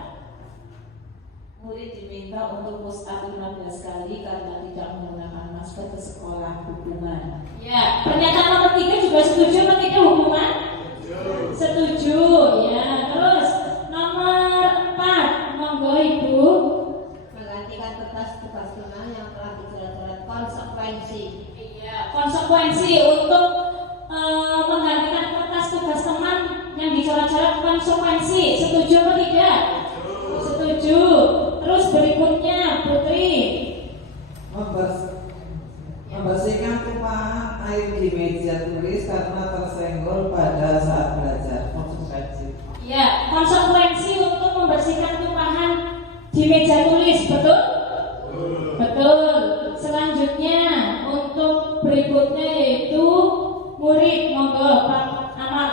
Murid diminta untuk push up 15 kali karena tidak menggunakan masker ke sekolah, hukuman. Ya, pernyataan nomor 3 juga setuju atau tidak hukuman? Setuju. Ya, terus nomor 4, monggo Ibu. Menggantikan kertas tugas teman yang telah dicoret-coret, konsekuensi. Iya, konsekuensi untuk menggantikan kertas tugas teman yang dicoret-coret, konsekuensi. Setuju atau tidak? Setuju. Terus berikutnya Putri. Membersihkan tumpahan air di meja tulis karena tersenggol pada saat belajar, konsekuensi. Ya, konsekuensi untuk membersihkan tumpahan di meja tulis, betul? Betul. Selanjutnya untuk berikutnya yaitu murid. Monggo Pak Amal.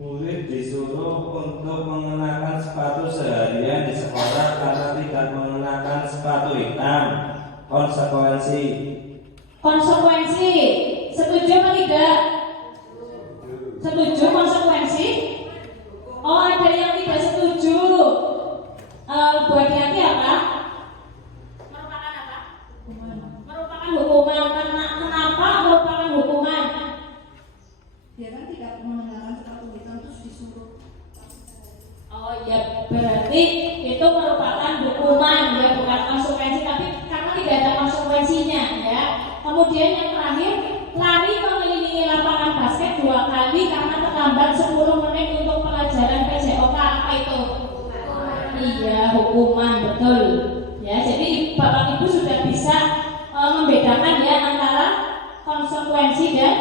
Murid disuruh untuk mengenakan sepatu seharian di sekolah karena tidak mengenakan sepatu hitam. Konsekuensi. Konsekuensi. Setuju atau tidak? Setuju konsekuensi? Oh, ada yang tidak setuju. Buat hati apa? Merupakan apa? Merupakan hukuman. Kenapa merupakan hukuman? Dia kan tidak mengenakan sepatu hitam terus disuruh. Oh ya, berarti itu merupakan hukuman ya, bukan konsekuensi, tapi karena tidak ada konsekuensinya ya. Kemudian yang terakhir, lari mengelilingi lapangan basket 2 kali karena terlambat 10 menit untuk pelajaran PJOK. Apa itu? Iya, hukuman, betul. Ya, jadi Bapak Ibu sudah bisa membedakan ya antara konsekuensi dan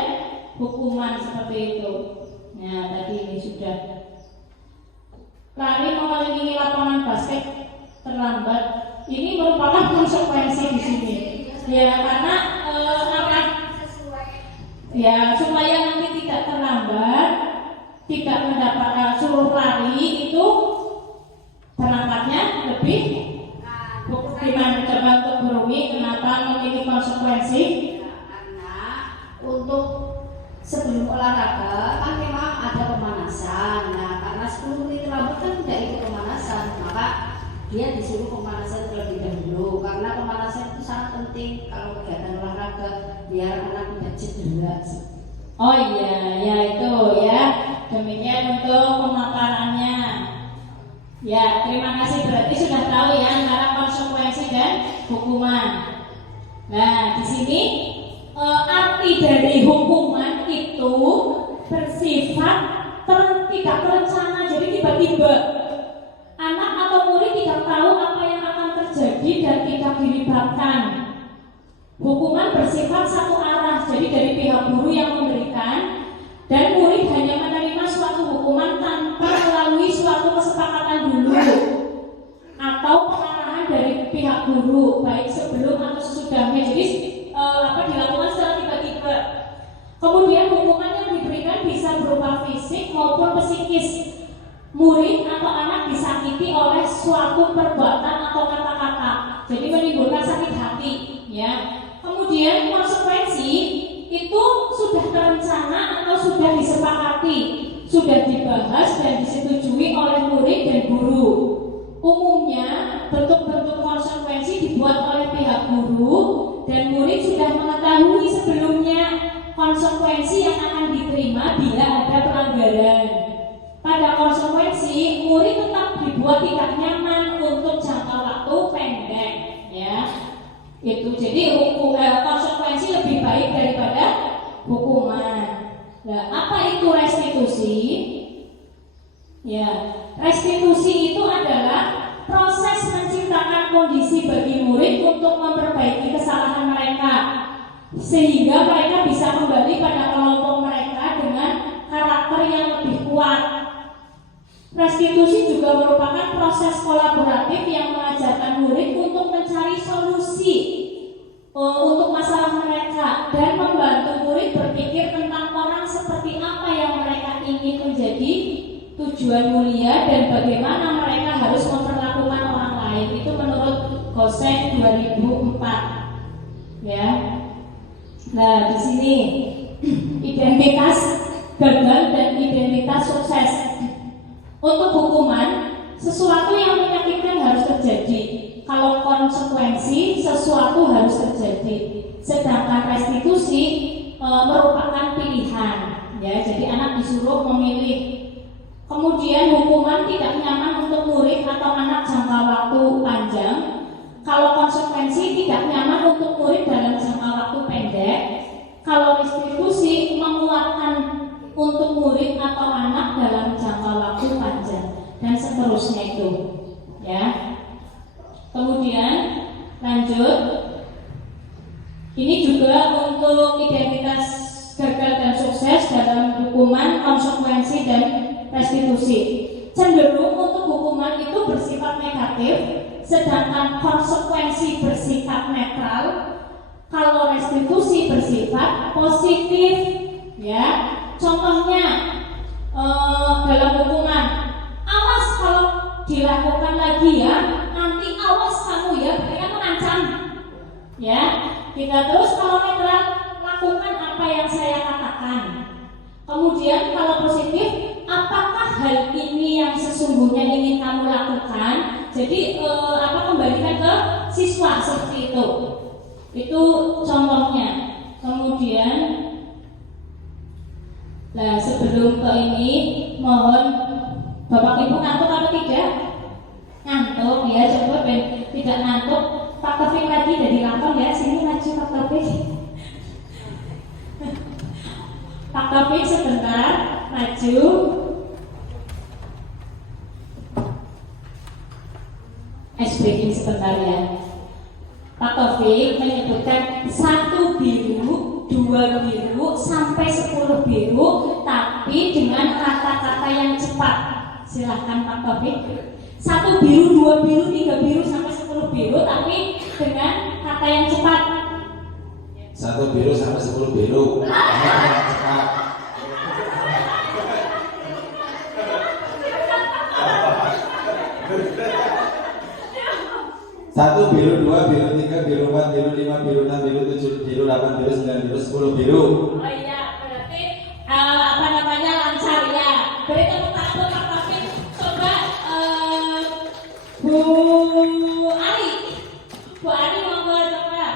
hukuman seperti itu. Nah, tadi ini sudah. Lari mengelilingi lapangan basket terlambat. Ini merupakan konsekuensi di sini. Ya, karena apa? Ya, supaya nanti tidak terlambat, tidak mendapat suruh lari itu berangkatnya lebih. Gimana coba untuk Berumi? Kenapa memiliki konsekuensi? Karena untuk sebelum olahraga kan memang ada pemanasan. Nah, karena 10 menit terlambat kan tidak ikut pemanasan, maka dia disuruh pemanasan terlebih dahulu. Karena pemanasan itu sangat penting kalau kegiatan olahraga biar anak tidak cedera. Oh iya, ya itu ya. Demikian untuk pemaparannya. Ya, terima kasih, berarti sudah tahu ya antara konsekuensi dan hukuman. Nah, di sini arti dari hukuman itu bersifat tidak terencana. Jadi tiba-tiba anak atau murid tidak tahu apa yang akan terjadi dan tidak dilibatkan. Hukuman bersifat satu arah, jadi dari pihak guru yang memberikan dan murid hanya menerima suatu hukuman tanpa melalui suatu kesepakatan dulu atau pengarahan dari pihak guru, baik sebelum atau sesudahnya. Jadi dilakukan secara tiba-tiba. Kemudian hukuman yang diberikan bisa berupa fisik maupun psikis. Murid atau anak disakiti oleh suatu perbuatan atau kata-kata, jadi menimbulkan sakit hati ya. Kemudian konsekuensi itu sudah terencana atau sudah disepakati, sudah dibahas dan disetujui oleh murid dan guru. Umumnya bentuk-bentuk konsekuensi dibuat oleh pihak guru dan murid sudah mengetahui sebelumnya konsekuensi yang akan diterima bila ada pelanggaran. Pada konsekuensi, murid tetap dibuat tidak nyaman untuk jangka waktu pendek ya. Itu jadi konsekuensi lebih baik daripada hukuman. Nah, apa itu restitusi? Ya, restitusi itu adalah proses menciptakan kondisi bagi murid untuk memperbaiki kesalahan mereka sehingga mereka bisa kembali pada kelompok mereka dengan karakter yang lebih kuat. Restitusi juga merupakan proses kolaboratif yang mengajarkan murid untuk mencari solusi untuk masalah mereka dan membantu murid berpikir tentang orang seperti apa yang mereka ingin menjadi tujuan mulia dan bagaimana mereka harus memperlakukan orang lain. Itu menurut Gosek 2004 ya. Nah, di sini identitas gagal dan identitas sukses. Untuk hukuman, sesuatu yang menyakitkan harus terjadi. Kalau konsekuensi, sesuatu harus terjadi. Sedangkan restitusi merupakan pilihan. Ya, jadi anak disuruh memilih. Kemudian hukuman tidak nyaman untuk murid atau anak jangka waktu panjang. Kalau konsekuensi tidak nyaman untuk murid dalam jangka waktu pendek. Kalau restitusi menguatkan untuk murid atau anak dalam jangka waktu panjang dan seterusnya itu ya. Kemudian lanjut, ini juga untuk identitas gagal dan sukses dalam hukuman, konsekuensi dan restitusi. Cenderung untuk hukuman itu bersifat negatif, sedangkan konsekuensi bersifat netral. Kalau restitusi bersifat positif, ya. Contohnya dalam hukuman, awas kalau dilakukan lagi ya, nanti awas kamu ya, mereka mengancam, ya. Kita terus kalau netral, lakukan apa yang saya katakan. Kemudian kalau positif, apakah hal ini yang sesungguhnya ingin kamu lakukan? Jadi kembalikan ke siswa seperti itu. Itu contohnya. Kemudian, nah sebelum ke ini, mohon Bapak Ibu ngantuk atau tidak? Ngantuk ya, coba ben tidak ngantuk. Pak Taufik lagi dari lakon ya, sini maju Pak Taufik. Pak Taufik sebentar maju. Ice breaking sebentar ya. Pak Taufik menyebutkan 1 biru, 2 biru, sampai 10 biru, tapi dengan kata-kata yang cepat. Silahkan Pak Taufik. 1 biru, 2 biru, 3 biru, sampai 10 biru, tapi dengan kata yang cepat. 1 biru sampai 10 biru. Cepat. 1 biru, 2 biru, 3 biru, 4 biru, 5 biru, 6 biru, 7 biru, 8 biru, 9 biru, 10 biru. Oh iya, berarti lancar ya. Beri tepuk tangan untuk Pak Taufik. Coba Bu Ari monggo coba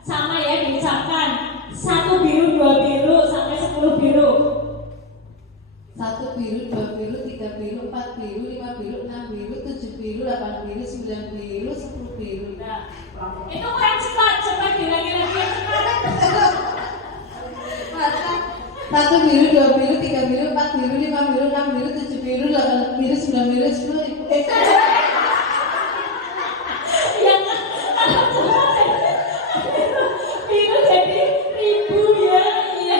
sama ya diucapkan. 1 biru, 2 biru, sampai 10 biru. 1 biru, 2 biru, 3 biru, 4 biru, 5 biru, 6 biru, 7 biru, 8 biru, 9 biru, 10 biru. Nah, itu kurang cepat. Coba kira-kira cepat. 1 biru, 2 biru, 3 biru, 4 biru, 5 biru, 6 biru, 7 biru, 8 biru, 9 biru, 10 biru. Biru jadi ribu ya. Iya.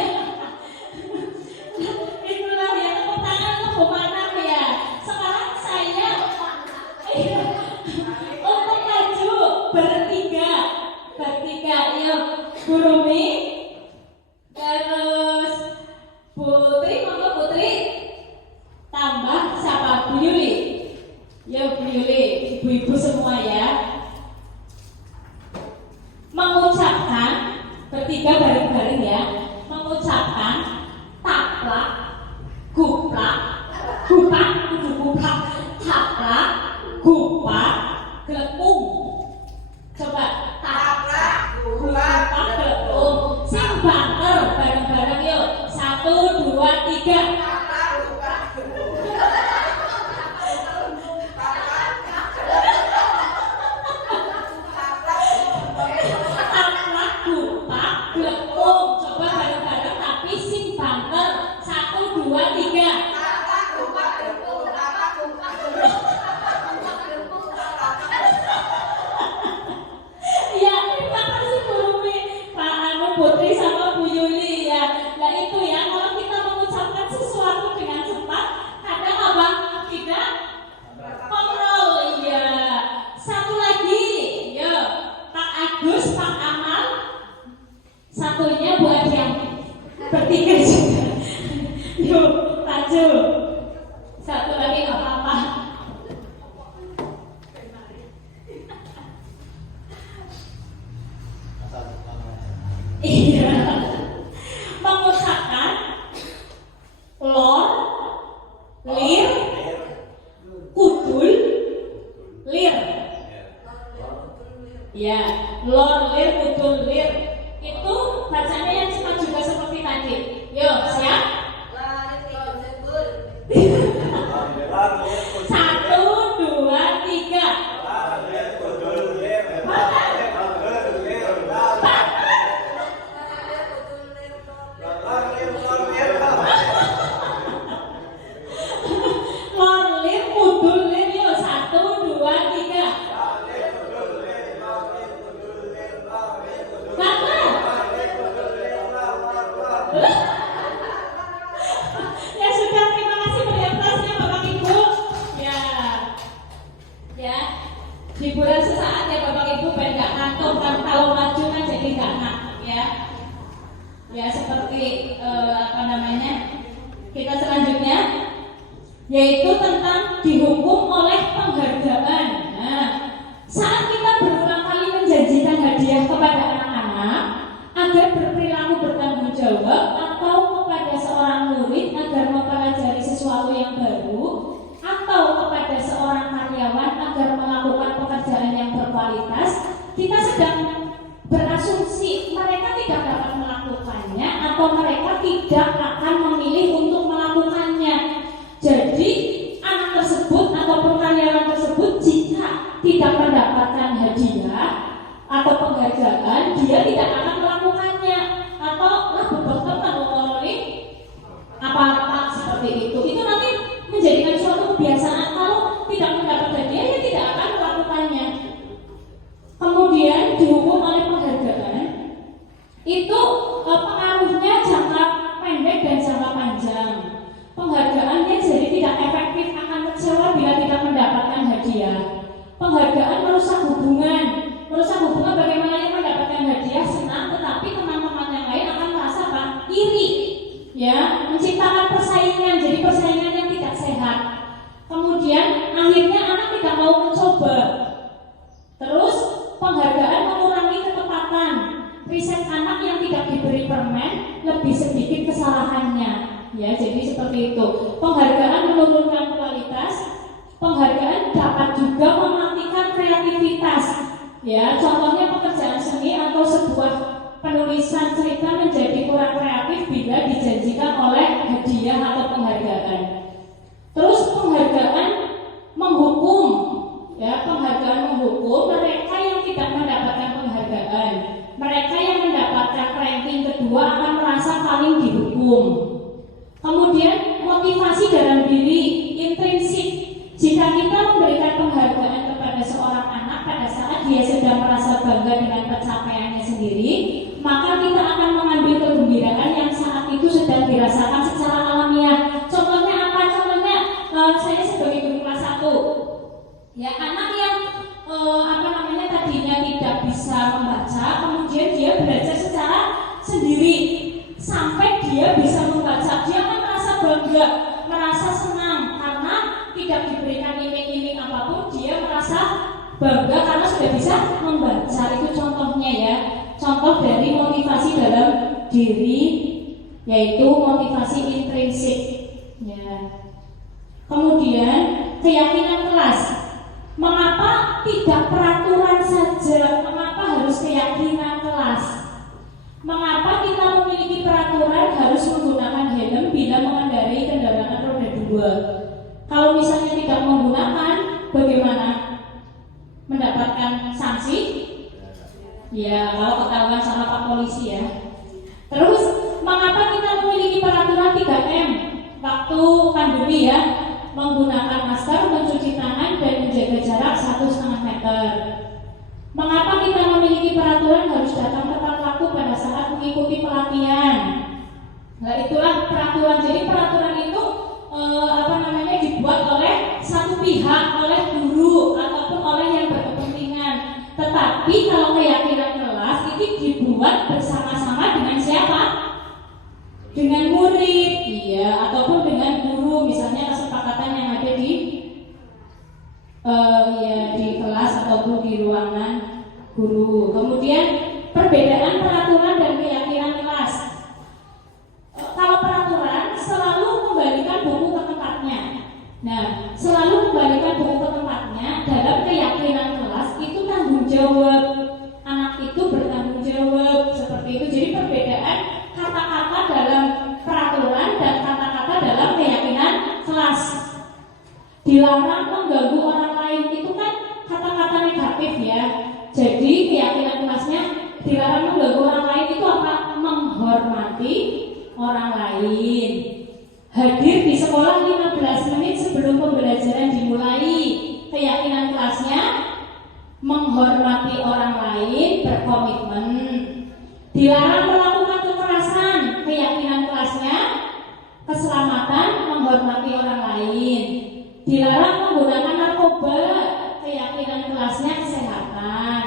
Itulah ya, tepuk tangan untuk Bu Manap ya. Sekarang saya untuk maju bertiga, yuk Bu Rumi, terus Putri, monggo Putri, tambah siapa? Bu Yuli. Ya Bu Yuli, ibu-ibu semua ya. Mengucapkan bertiga bareng-bareng ya. Mengucapkan taplak, guplak, gupak, taplak, gupak, gelepung. Coba taplak, gupak, gelepung. Sing banter bareng-bareng yuk. 1, 2, 3. Taplak, gupak, gelepung. Coba bareng-bareng tapi sing banter. 1, 2, 3. Ya, terima kasih Bu Rumi, Pak Anu, Putri sama Bu Yuli ya. Nah itu ya, kalau kita mengucapkan sesuatu dengan cepat, kadang apa? Tidak kontrol ya. Satu lagi, ya Pak Agus, Pak Amal, satunya Bu Adianti, bertiga juga. Yuk, maju. Satu lagi nggak apa-apa. Iya. Mengucapkan lor, lir, kudul, lir. Ya, lor, lir, kudul, lir. Itu bacanya yang cepat juga seperti tadi. Yuk, siap? 1, 2, 3. Lor, lir, kudul, lir. Yuk, 1, 2, 3. Gagal. Ya, seperti kita selanjutnya yaitu tentang dihukum oleh penghargaan. Nah, saat kita berulang kali menjanjikan hadiah kepada anak-anak agar berperilaku bertanggung jawab, atau kepada seorang murid agar mempelajari sesuatu yang baru, atau kepada seorang karyawan agar melakukan pekerjaan yang berkualitas, kita sedang berasumsi mereka tidak dapat melakukannya atau mereka tidak akan memilih untuk melakukannya. Jadi anak tersebut atau karyawan tersebut jika tidak mendapatkan hadiah atau penghargaan, dia tidak akan melakukannya, atau beberapa apa seperti itu nanti menjadikan suatu kebiasaan. Kalau tidak mendapat hadiah, dia tidak akan melakukannya. Kemudian dihukum oleh penghargaan itu pengaruhnya jangka pendek dan jangka panjang. Penghargaannya jadi tidak efektif, akan kecewa bila tidak mendapatkan hadiah. Penghargaan merusak hubungan bagaimana yang mendapatkan hadiah senang, tetapi teman-teman yang lain akan merasa apa? Iri, ya, menciptakan persaingan, jadi persaingan yang tidak sehat. Kemudian akhirnya anak tidak mau mencoba. Terus penghargaan mengurangi ketepatan. Riset anak yang tidak diberi permen lebih sedikit kesalahannya, ya, jadi seperti itu. Penghargaan menurunkan kualitas. Penghargaan dapat juga mematikan kreativitas, ya. Contohnya pekerjaan seni atau sebuah penulisan cerita menjadi kurang kreatif bila dijanjikan oleh hadiah atau penghargaan. Terus penghargaan menghukum, ya, penghargaan menghukum mereka yang tidak mendapatkan penghargaan. Mereka yang mendapatkan ranking kedua akan merasa paling dihukum. Kemudian motivasi dalam diri, intrinsik. Jika kita memberikan penghargaan kepada seorang anak pada saat dia sedang merasa bangga dengan pencapaiannya sendiri, maka kita akan mengambil kegembiraan yang saat itu sedang dirasakan secara alamiah. Contohnya apa? Contohnya saya sebagai guru kelas 1, ya, anak yang tadinya tidak bisa membaca, kemudian dia belajar secara sendiri sampai dia bisa membaca, dia akan merasa bangga, merasa senang karena tidak diberikan iming-iming apapun, dia merasa bangga karena sudah bisa membaca. Itu contohnya, ya, contoh dari motivasi dalam diri, yaitu motivasi intrinsik, ya. Kemudian keyakinan kelas. Mengapa tidak peraturan saja? Mengapa harus keyakinan kelas? Mengapa kita memiliki peraturan harus menggunakan helm bila mengendarai kendaraan roda 2? Kalau misalnya tidak menggunakan, bagaimana? Mendapatkan sanksi? Ya, kalau ketahuan sama Pak Polisi, ya. Terus, mengapa kita memiliki peraturan 3M? Waktu pandemi, ya, menggunakan masker, mencuci tangan, dan menjaga jarak 1,5 meter. Mengapa kita memiliki peraturan harus datang tepat waktu pada saat mengikuti pelatihan? Nah, itulah peraturan. Jadi peraturan itu dibuat oleh satu pihak, oleh guru ataupun oleh yang berkepentingan. Tetapi kalau keyakinan kelas itu dibuat bersama-sama dengan siapa? Dengan murid, iya, ataupun dengan guru. Misalnya kesepakatan yang ada di di kelas ataupun di ruangan guru. Kemudian perbedaan peraturan dan keyakinan kelas. Kalau peraturan selalu kembalikan buku ke tempatnya. Nah, selalu kembalikan buku ke tempatnya. Dalam keyakinan kelas itu tanggung jawab. Anak itu bertanggung jawab, seperti itu. Jadi perbedaan kata-kata dalam peraturan dan kata-kata dalam keyakinan kelas. Dilarang mengganggu orang lain, itu kan kata-kata negatif, ya. Jadi keyakinan kelasnya dilarang mengganggu orang lain itu apa? Menghormati orang lain. Hadir di sekolah 15 menit sebelum pembelajaran dimulai. Keyakinan kelasnya menghormati orang lain, berkomitmen. Dilarang melakukan kekerasan. Keyakinan kelasnya keselamatan, menghormati orang lain. Dilarang menggunakan narkoba. Keyakinan kelasnya kesehatan.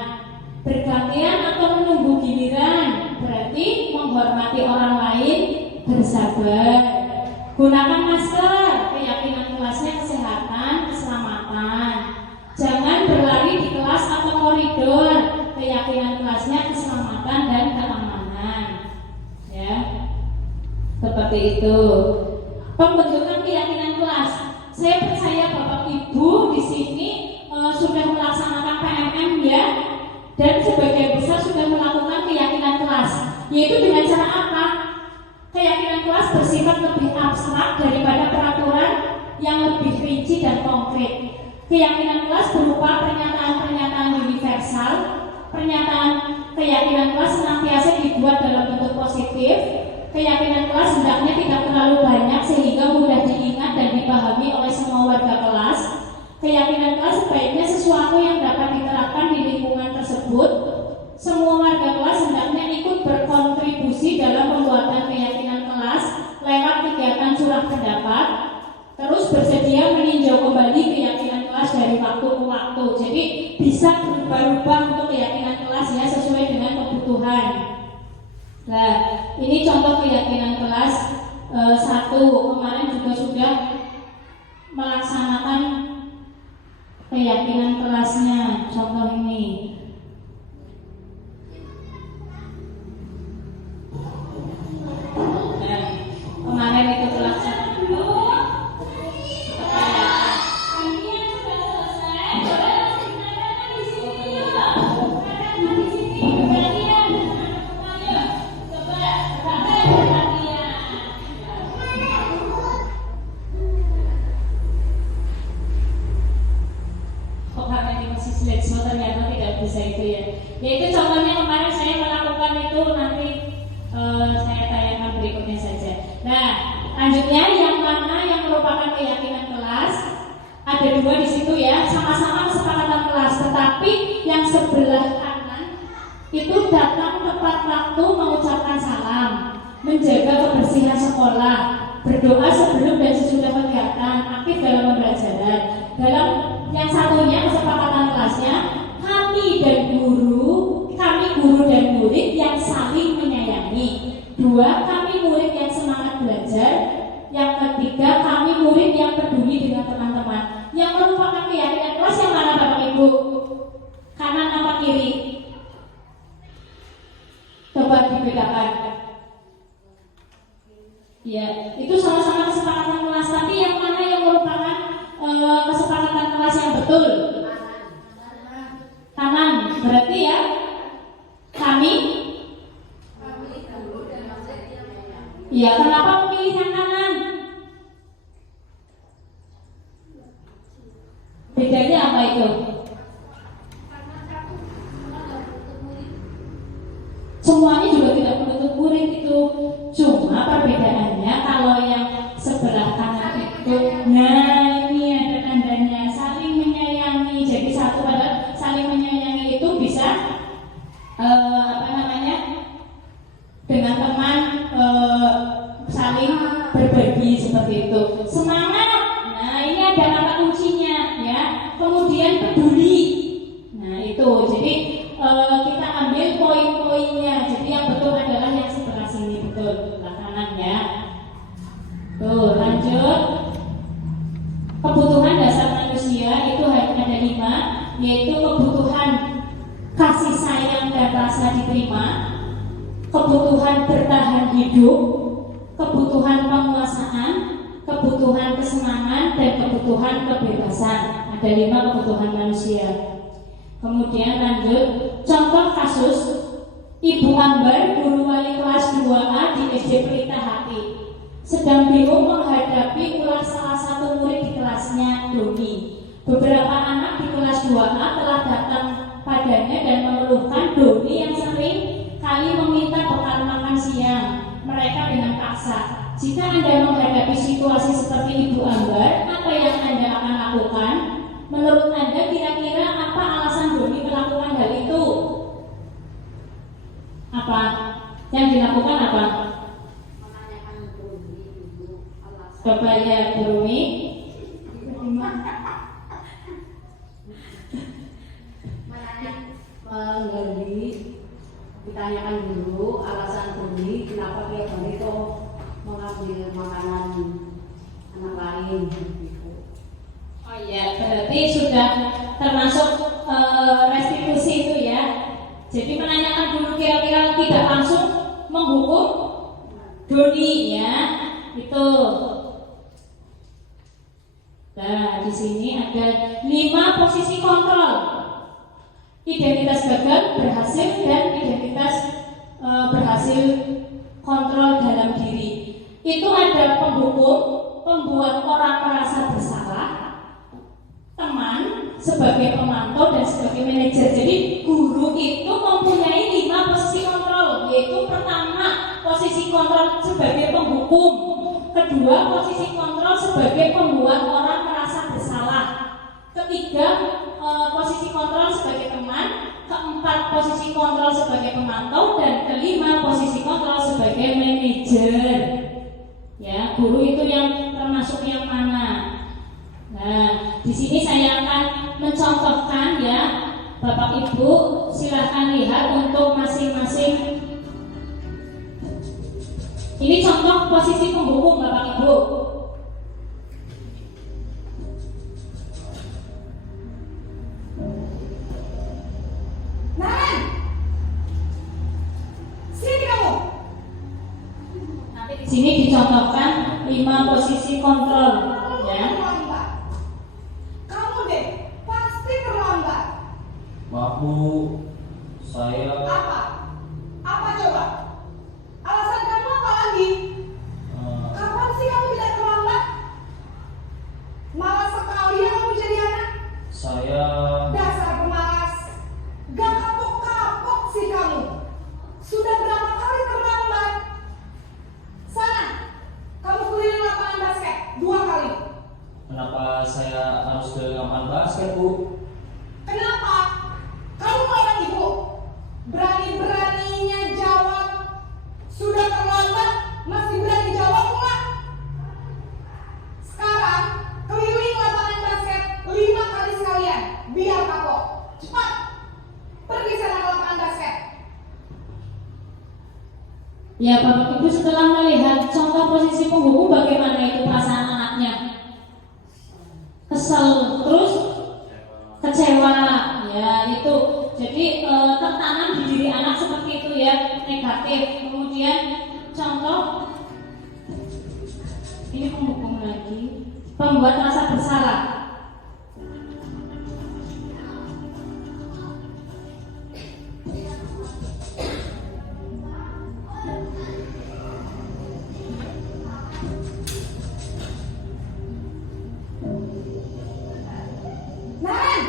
Bergantian atau menunggu giliran berarti menghormati menghadapi orang lain bersabar. Gunakan masker, keyakinan kelasnya kesehatan, keselamatan. Jangan berlari di kelas atau koridor, keyakinan kelasnya keselamatan dan keamanan. Ya, seperti itu. Pembentukan keyakinan kelas. Saya percaya Bapak Ibu di sini sudah melaksanakan PMM ya, dan sebagian besar sudah melakukan keyakinan kelas. Yaitu dengan cara apa? Keyakinan kelas bersifat lebih abstrak daripada peraturan yang lebih rinci dan konkret. Keyakinan kelas berupa pernyataan-pernyataan universal. Pernyataan keyakinan kelas senantiasa dibuat dalam bentuk positif. Keyakinan kelas hendaknya tidak terlalu banyak sehingga mudah diingat dan dipahami oleh semua warga kelas. Keyakinan kelas sebaiknya sesuatu yang dapat diterapkan di lingkungan tersebut. Semua warga kelas hendaknya ikut berkontribusi dalam pembuatan keyakinan kelas lewat kegiatan curah pendapat. Terus bersedia meninjau kembali keyakinan kelas dari waktu ke waktu. Jadi bisa berubah-ubah untuk keyakinan kelas ya, sesuai dengan kebutuhan. Nah, ini contoh keyakinan kelas 1. Kemarin juga sudah melaksanakan keyakinan kelasnya. Contoh ini. Nah, kemarin itu terlaksana. Ternyata tidak bisa itu ya. Yaitu contohnya kemarin saya melakukan itu, nanti saya tayangkan berikutnya saja. Nah, lanjutnya yang mana yang merupakan keyakinan kelas? Ada 2 di situ ya, sama-sama kesepakatan kelas. Tetapi yang sebelah kanan itu datang tepat waktu mengucapkan salam, menjaga kebersihan sekolah, berdoa sebelum dan sesudah kegiatan, aktif dalam pembelajaran. Dalam yang satunya kesepakatan kelasnya, kami guru dan murid yang saling menyayangi. 2, kami murid yang semangat belajar. Yang ketiga, kami murid yang peduli dengan teman-teman. Yang merupakan keyakinan kelas yang mana Bapak Ibu? Kanan apa kiri? Coba dibedakan. Ya, itu sama-sama kesepakatan kelas. Tapi yang mana yang merupakan kesepakatan kelas yang betul? Kanan. Berarti ya kami. Ya, kenapa memilih yang kanan? Bedanya apa itu? Semuanya juga tidak menutup murid itu. Cuma perbedaannya kalau yang sebelah kanan itu, nah ini ada tandanya saling menyayangi. Jadi satu pada saling menyayangi itu bisa dengan teman saling berbagi seperti itu. Semangat. Nah, ini ada kata kuncinya ya. Kemudian peduli. Nah, itu. Jadi kita ambil poin-poinnya. Jadi yang betul adalah yang sebelah sini, betul, sebelah kanan ya. Tuh, lanjut. Kebutuhan dasar manusia itu ada 5, yaitu kebutuhan kasih sayang dan rasa diterima, kebutuhan bertahan hidup, kebutuhan penguasaan, kebutuhan kesenangan, dan kebutuhan kebebasan. Ada 5 kebutuhan manusia. Kemudian lanjut, contoh kasus Ibu Ambar, guru wali kelas 2A di SD Pelita Hati, sedang bingung menghadapi ulah salah satu murid di kelasnya, Doni. Beberapa anak di kelas 2A telah datang padanya dan mengeluhkan Doni yang sering kali meminta bekal makan siang mereka dengan paksa. Jika Anda menghadapi situasi seperti Ibu Ambar, apa yang Anda akan lakukan? Menurut Anda kira-kira apa alasan Doni melakukan hal itu? Apa? Yang dilakukan apa? Coba ya Bu Rumi. Menggali ditanyakan dulu alasan Bumi kenapa dia itu mengambil makanan anak lain gitu. Oh iya, berarti sudah termasuk restitusi itu ya. Jadi menanyakan dulu kira-kira tidak langsung menghukum Doni ya. Itu. Nah, di sini ada 5 posisi kontrol. Identitas gagal, berhasil, dan identitas berhasil kontrol dalam diri. Itu ada penghukum, pembuat orang merasa bersalah, teman sebagai pemantau dan sebagai manajer. Jadi guru itu mempunyai 5 posisi kontrol, yaitu pertama posisi kontrol sebagai penghukum, kedua posisi kontrol sebagai pembuat orang merasa bersalah, ketiga posisi kontrol sebagai teman, keempat posisi kontrol sebagai pemantau, dan kelima posisi kontrol sebagai manajer. Ya, guru itu yang termasuk yang mana? Nah, di sini saya akan mencontohkan ya, Bapak Ibu silahkan lihat untuk masing-masing. Ini contoh posisi penghukum Bapak Ibu. Nan, sini kamu. Nanti di sini dicontohkan 5 posisi kontrol ya. Terlambat. Kamu deh pasti terlambat. Maaf Bu, saya Apa? Apa coba? Alasan kamu apa lagi? Kapan sih kamu tidak terlambat? Malas sekali ya kamu jadi anak. saya Dasar pemalas. Gak kapok-kapok sih kamu. Sudah berapa kali terlambat? Sana, kamu keliling lapangan basket 2 kali. kenapa saya harus ke lapangan basket Bu? Kenapa? Kamu orang ibu. Berani-beraninya jawab. Sudah terlambat, masih berani jawab enggak? Sekarang, keliling lapangan basket 5 kali sekalian. Biar kapok. Cepat. Pergi sana ke lapangan basket. Ya Bapak Ibu setelah melihat contoh posisi penghukum, bagaimana itu perasaan anaknya? Kesel, terus kecewa, ya itu. Jadi tertanam di diri anak seperti itu ya, negatif. Kemudian contoh ini penghukum lagi, pembuat rasa bersalah. Nan,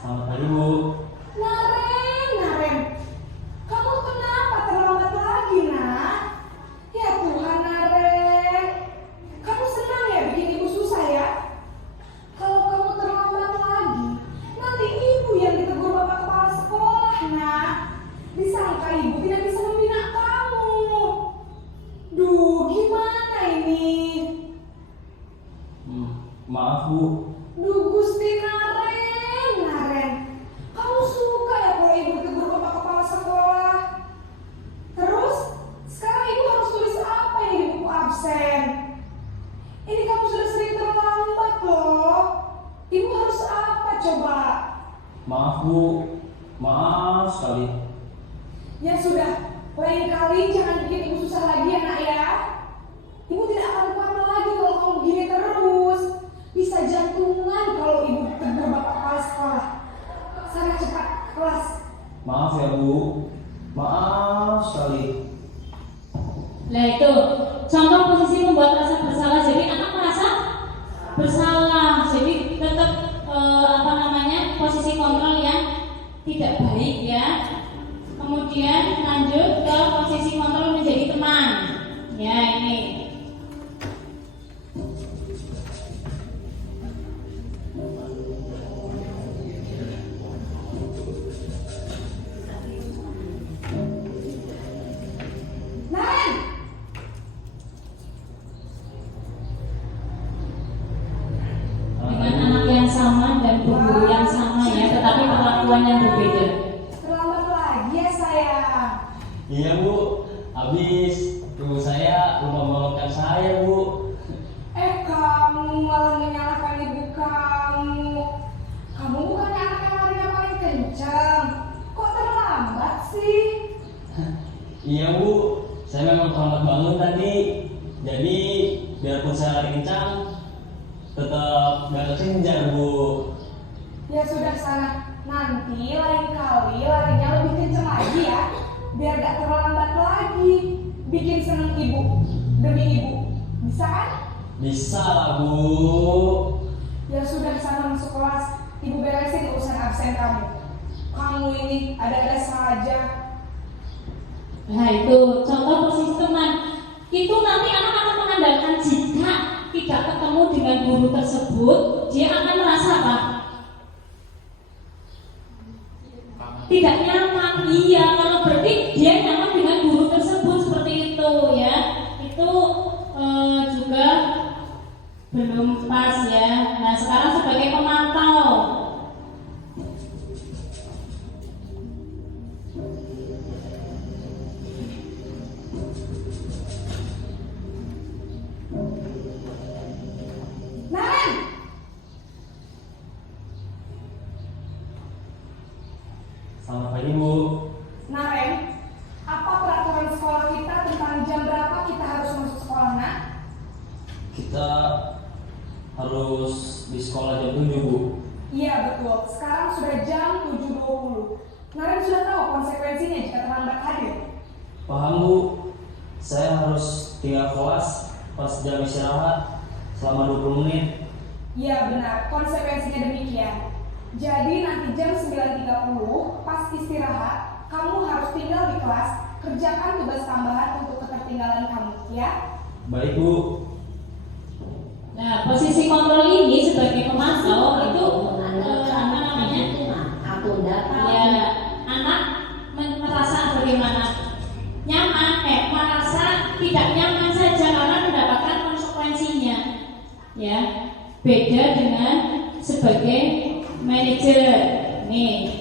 Selamat pagi Bu. Naren. Kamu kenapa terlambat lagi, nak? Ya Tuhan, Naren. Kamu senang ya bikin ibu susah ya? Kalau kamu terlambat lagi, nanti ibu yang ditegur bapak kepala sekolah, nak. Disangka ibu tidak bisa membina kamu. Duh, gimana ini? Maaf Bu, Duh, Gusti Naren. Kamu suka ya kalau ibu tegur bapak kepala sekolah? Terus, sekarang ibu harus tulis apa ini di buku absen? Ini kamu sudah sering terlambat loh. Ibu harus apa coba? maaf Bu, maaf sekali. Ya sudah, lain kali jangan bikin ibu susah lagi ya nak ya. Ibu tidak akan kuat lagi kalau kamu begini terus. Bisa jantungan kalau ibu tegur bapak kepala sekolah. Sana cepat ke kelas. Maaf ya Bu, maaf sekali. Nah itu contoh posisi membuat rasa bersalah. Jadi anak merasa bersalah. Jadi tetap posisi kontrol yang tidak baik ya. Kemudian lanjut ke posisi kontrol menjadi teman. Ya ini. Naren, Dengan anak yang sama dan guru yang sama. perlakuan yang berbeda. Terlambat lagi ya sayang. Iya Bu, habis ibu saya lupa membangunkan saya Bu. Kamu malah menyalahkan ibu kamu. Kamu bukannya anak yang larinya paling kencang. Kok terlambat sih? Iya Bu, saya memang terlambat bangun tadi. Jadi biarpun saya lari kencang, tetap gak kekejar Bu. Ya sudah sana. Nanti lain kali larinya lebih kencang lagi ya. Biar gak terlambat lagi. Bikin seneng ibu demi ibu. Bisa kan? Bisa lah Bu. Ya sudah sana masuk kelas. Ibu beresin urusan absen kamu. Kamu ini ada-ada saja. Nah itu contoh posisi teman. Itu nanti anak akan mengandalkan jika tidak ketemu dengan guru tersebut, dia akan merasa apa? Tidak nyaman. Iya, kalau berarti dia nyaman dengan guru tersebut seperti itu ya. Itu juga belum pas ya. Nah sekarang sebagai pemantau. Naren! Selamat pagi Bu. Naren, apa peraturan sekolah kita tentang jam berapa kita harus masuk sekolah, nak? Kita harus di sekolah jam 7 Bu. Iya betul, sekarang sudah jam 7.20. Naren sudah tahu konsekuensinya jika terlambat hadir. Paham Bu, saya harus tinggal kelas pas jam istirahat selama 20 menit. Iya benar, konsekuensinya demikian. Jadi nanti jam 9.30 pas istirahat, kamu harus tinggal di kelas, kerjakan tugas tambahan untuk ketertinggalan kamu, ya? Baik Bu. Nah posisi kontrol ini sebagai pemantau itu apa namanya? Aku datang. Ya anak merasa bagaimana? Nyaman, merasa tidak nyaman saja karena mendapatkan konsekuensinya. Ya, beda dengan sebagai manajer. Nih,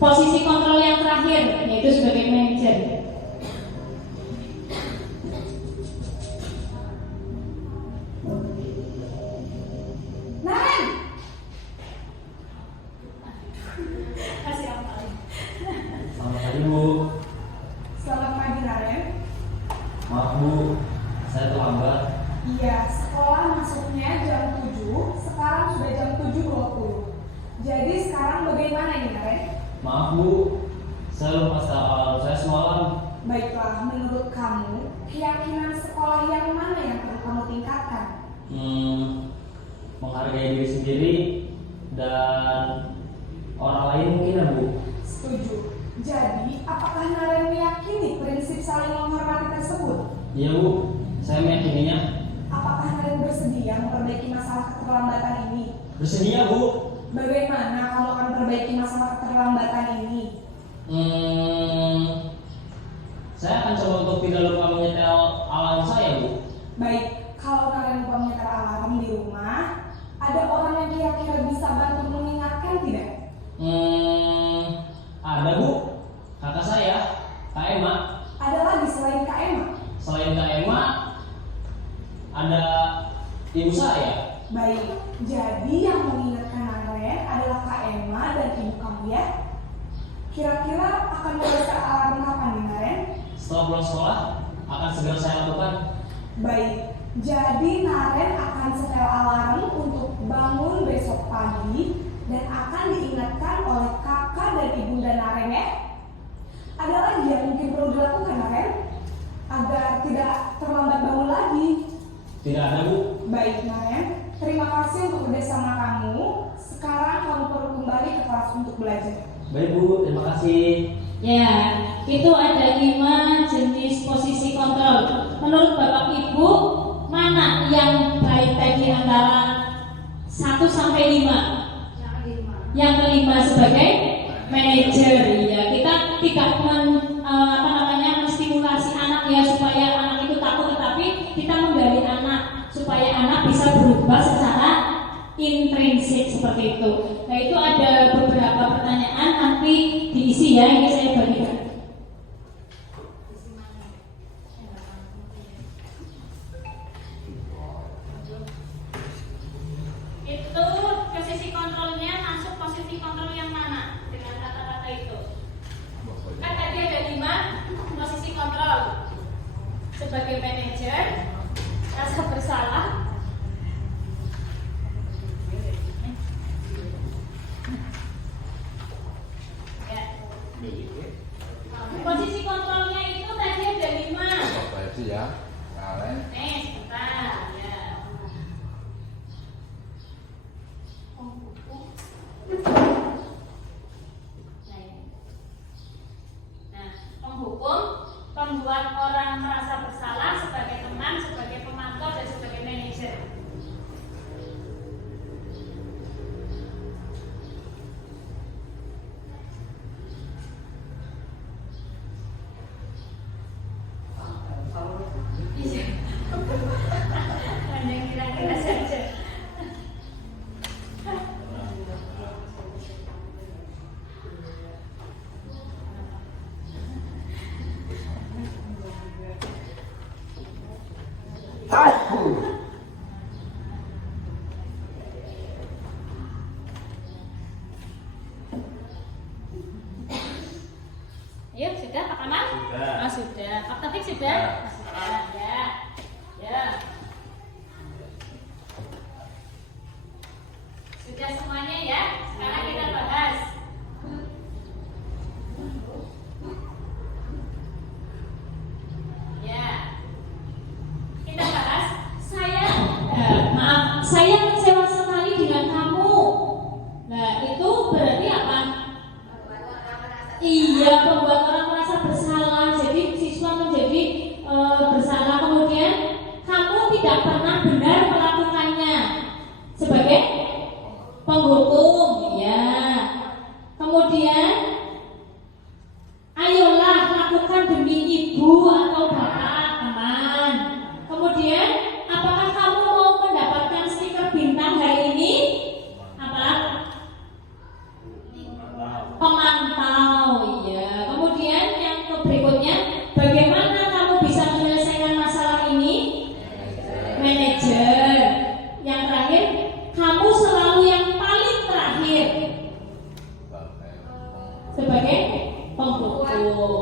posisi kontrol yang terakhir yaitu sebagai manajer. Naren! Kasih apa? Selamat pagi Bu. Selamat pagi Naren. Maaf Bu, saya terlambat. Iya, sekolah masuknya jam 7, sekarang sudah jam 7.20. Jadi sekarang bagaimana ini Naren? Maaf Bu, saya lupa alarm saya semalam. Baiklah, menurut kamu, keyakinan sekolah yang mana yang perlu kamu tingkatkan? Menghargai diri sendiri dan orang lain mungkin ya Bu. Setuju. Jadi, apakah Naren meyakini prinsip saling menghormati tersebut? Iya Bu, saya meyakininya. Apakah Naren bersedia memperbaiki masalah keterlambatan ini? Bersedia Bu. Bagaimana kamu akan memperbaiki masalah keterlambatan ini? Saya akan coba untuk tidak lupa menyetel alarm saya Bu. Baik, kalau Naren lupa menyetel alarm di rumah, ada orang yang kira-kira bisa bantu mengingatkan tidak? Ada Bu, kakak saya, Kak Emma. Ada lagi selain Kak Emma? Selain Kak Emma, ada ibu saya. Baik, jadi yang mengingatkan Naren adalah Kak Emma dan ibu kamu ya? Kira-kira akan menyalakan alarm kapan nih Naren? Setelah pulang sekolah, akan segera saya lakukan. Baik, jadi Naren akan setel alarm untuk bangun besok pagi dan akan diingatkan oleh kakak dan ibunda Naren ya? Ada lagi yang mungkin perlu dilakukan Naren? Agar tidak terlambat bangun lagi. Tidak ada Bu. Baik Naren, terima kasih untuk kerjasama kamu. Sekarang kamu perlu kembali ke kelas untuk belajar. Baik Bu, terima kasih. Ya, itu ada 5 jenis posisi kontrol. Menurut Bapak Ibu, mana yang baik tadi antara 1 sampai 5? Yang kelima sebagai manajer. Ya, kita tidak menstimulasi anak ya supaya anak itu takut, tetapi kita menggali anak supaya anak bisa berubah secara intrinsik seperti itu. Nah, itu ada beberapa pertanyaan. ya, ini saya bagikan. Itu posisi kontrolnya masuk posisi kontrol yang mana dengan kata-kata itu? Kan tadi ada 5 posisi kontrol. Sebagai manajer, rasa bersalah. Ya. Posisi kontrolnya itu tadi ada 5. Sebentar ya. Nah, penghukum, pembuat orang merasa bersalah sebagai teman, sebagai pemantau, dan sebagai manajer. Iya. Hanya kira-kira saja. Ayo, sudah Pak Kamal? Sudah. Oh, sudah. Pak Taufik sudah? Sudah, ya. Ya. Sudah semuanya ya? Sekarang kita bahas. Ya. Kita bahas. Saya kecewa sekali dengan kamu. Nah, itu berarti apa? Iya, membuat orang merasa bersalah. Jadi siswa menjadi bersalah. Kemudian kamu tidak pernah benar melakukannya sebagai penghukum, ya. Kemudian ayolah lakukan demi ibu atau bapak, teman. Kemudian apakah kamu mau mendapatkan stiker bintang hari ini? Apa? Pemantau, ya. Kemudian yang berikutnya, bagaimana kamu bisa menyelesaikan masalah ini? Manajer. Yang terakhir, kamu selalu yang paling terakhir sebagai penghukum.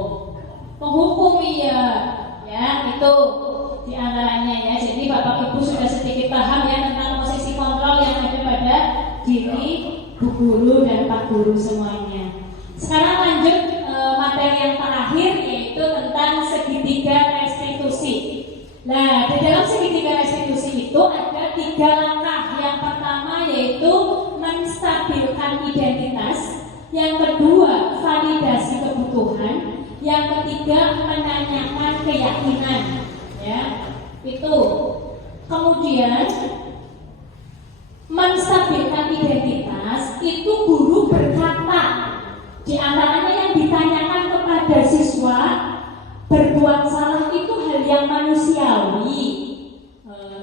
Penghukum, iya. Ya, itu diantaranya ya. Jadi Bapak Ibu sudah sedikit paham ya tentang posisi kontrol yang ada pada diri Bu Guru dan Pak Guru semuanya. Sekarang lanjut materi yang terakhir, yaitu tentang segitiga restitusi. Nah, di dalam segitiga restitusi itu ada 3 langkah. Yang pertama yaitu menstabilkan identitas, yang kedua validasi kebutuhan, yang ketiga menanyakan keyakinan. Ya, itu. Kemudian menstabilkan identitas itu guru berkata, di antaranya yang ditanyakan kepada siswa, berbuat salah itu hal yang manusiawi.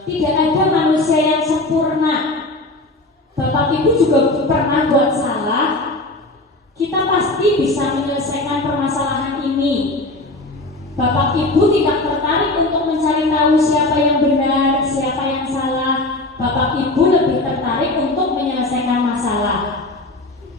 Tidak ada manusia yang sempurna. Bapak Ibu juga pernah buat salah. Kita pasti bisa menyelesaikan permasalahan ini. Bapak Ibu tidak tertarik untuk mencari tahu siapa yang benar, siapa yang salah. Bapak Ibu lebih tertarik untuk menyelesaikan masalah.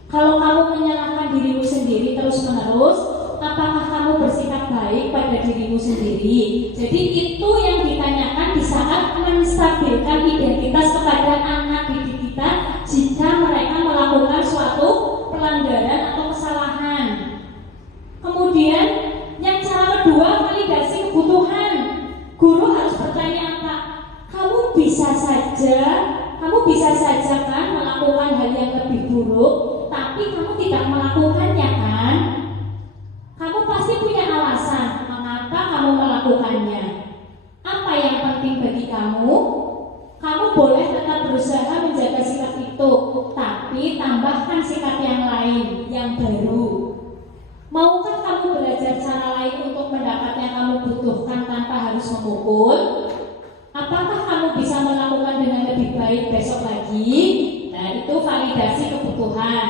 Kalau kamu menyalahkan dirimu sendiri terus-menerus, apakah kamu bersikap baik pada dirimu sendiri? Jadi itu yang ditanyakan di saat menstabilkan identitas kepada anak didik kita jika mereka melakukan suatu pelanggaran atau kesalahan. Kemudian yang cara kedua, validasi kebutuhan. Guru harus bertanya apa? Kamu bisa saja kan melakukan hal yang lebih buruk, tapi kamu tidak melakukannya kan? Kamu pasti punya alasan mengapa kamu melakukannya. Apa yang penting bagi kamu? Kamu boleh tetap berusaha menjaga sikap itu, tapi tambahkan sikap yang lain, yang baru. Maukah kamu belajar cara lain untuk mendapatkan yang kamu butuhkan tanpa harus memukul? Apakah kamu bisa melakukan dengan lebih baik besok lagi? Nah, itu validasi kebutuhan.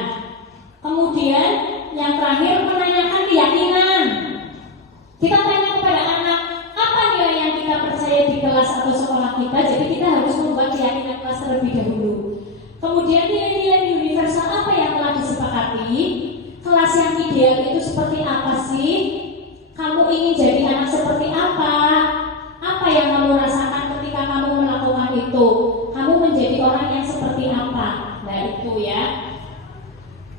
Kemudian yang terakhir menanyakan keyakinan. Kita tanya kepada anak, apa nilai yang kita percaya di kelas atau sekolah kita. Jadi kita harus membuat keyakinan kelas terlebih dahulu. Kemudian nilai-nilai universal apa yang telah disepakati. Kelas yang ideal itu seperti apa sih? Kamu ingin jadi anak seperti apa? Apa yang kamu rasakan ketika kamu melakukan itu? Kamu menjadi orang yang seperti apa? Nah itu ya.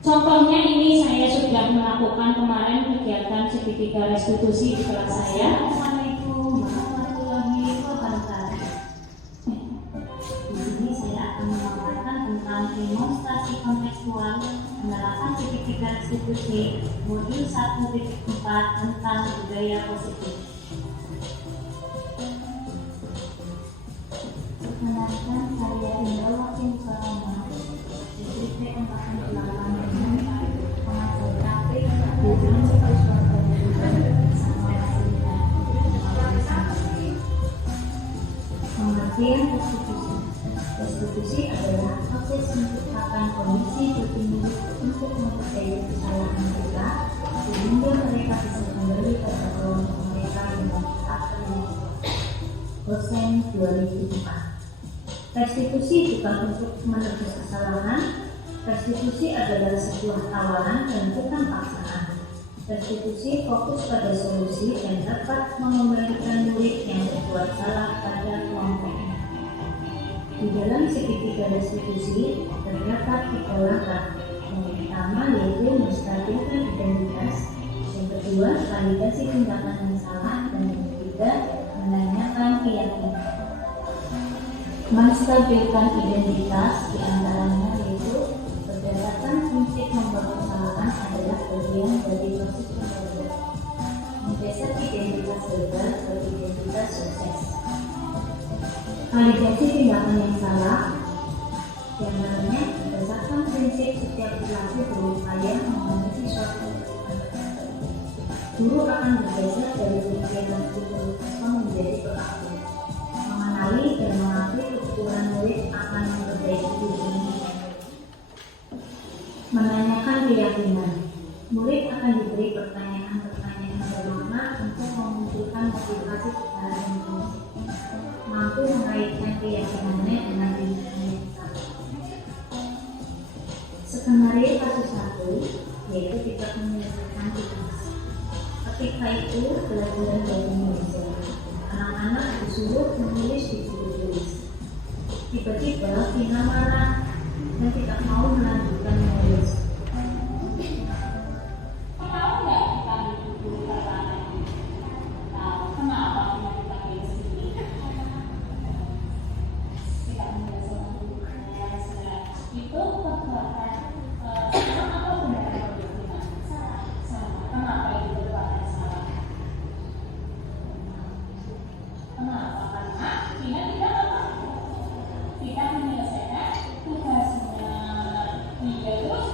Contohnya ini saya sudah melakukan kemarin kegiatan segitiga restitusi di kelas saya. Assalamualaikum warahmatullahi wabarakatuh. Di sini saya akan memaparkan tentang demonstrasi kontekstual penerapan segitiga restitusi modul 1.4 tentang budaya positif. Perkenalkan saya Indra Wakin Karama, SPP Angkatan 8 pengajar praktik di Universitas Pengertian restitusi. Restitusi adalah proses menciptakan kondisi bertimbuh untuk memperbaiki kesalahan mereka sehingga mereka bisa kembali pada kelompok mereka dengan hak terima. Dosen 2004. Restitusi bukan untuk menebus kesalahan. Restitusi adalah sebuah tawaran dan bukan paksaan. Restitusi fokus pada solusi dan dapat mengembalikan murid yang berbuat salah pada kelompoknya. Di dalam segitiga restitusi terdapat 3 langkah. Yang pertama yaitu menstabilkan identitas, yang kedua validasi tindakan yang salah, dan yang ketiga menanyakan keyakinan. Menstabilkan identitas diantaranya yaitu berdasarkan prinsip membuat kesalahan adalah bagian dari proses pembelajaran. Menggeser identitas gagal ke identitas sukses. Validasi tindakan yang salah diantaranya berdasarkan prinsip setiap perilaku berupaya memenuhi suatu kebutuhan. Guru akan bergeser dari kegiatan struktur menjadi pelaku. Mengenali dan mengakui kebutuhan murid akan memperbaiki dirinya. Menanyakan keyakinan. Murid akan diberi pertanyaan-pertanyaan bermakna untuk memunculkan motivasi secara intuitif. Mampu mengaitkan keyakinannya dengan tindakan yang salah. Skenario kasus 1 yaitu tidak menyelesaikan tugas. Ketika itu pelajaran bahasa Indonesia. Anak-anak disuruh menulis di buku tulis. Tiba-tiba Vina marah dan tidak mau melanjutkan menulis. Tahu nggak kita di buku pertama? Tahu kenapa kita pilih sini? Tidak menyelesaikan tugas. Itu perbuatan salah atau benar? Salah. Kenapa itu perbuatan salah? Kenapa? Karena Vina tidak apa? Tidak menyelesaikan tugasnya. Dia terus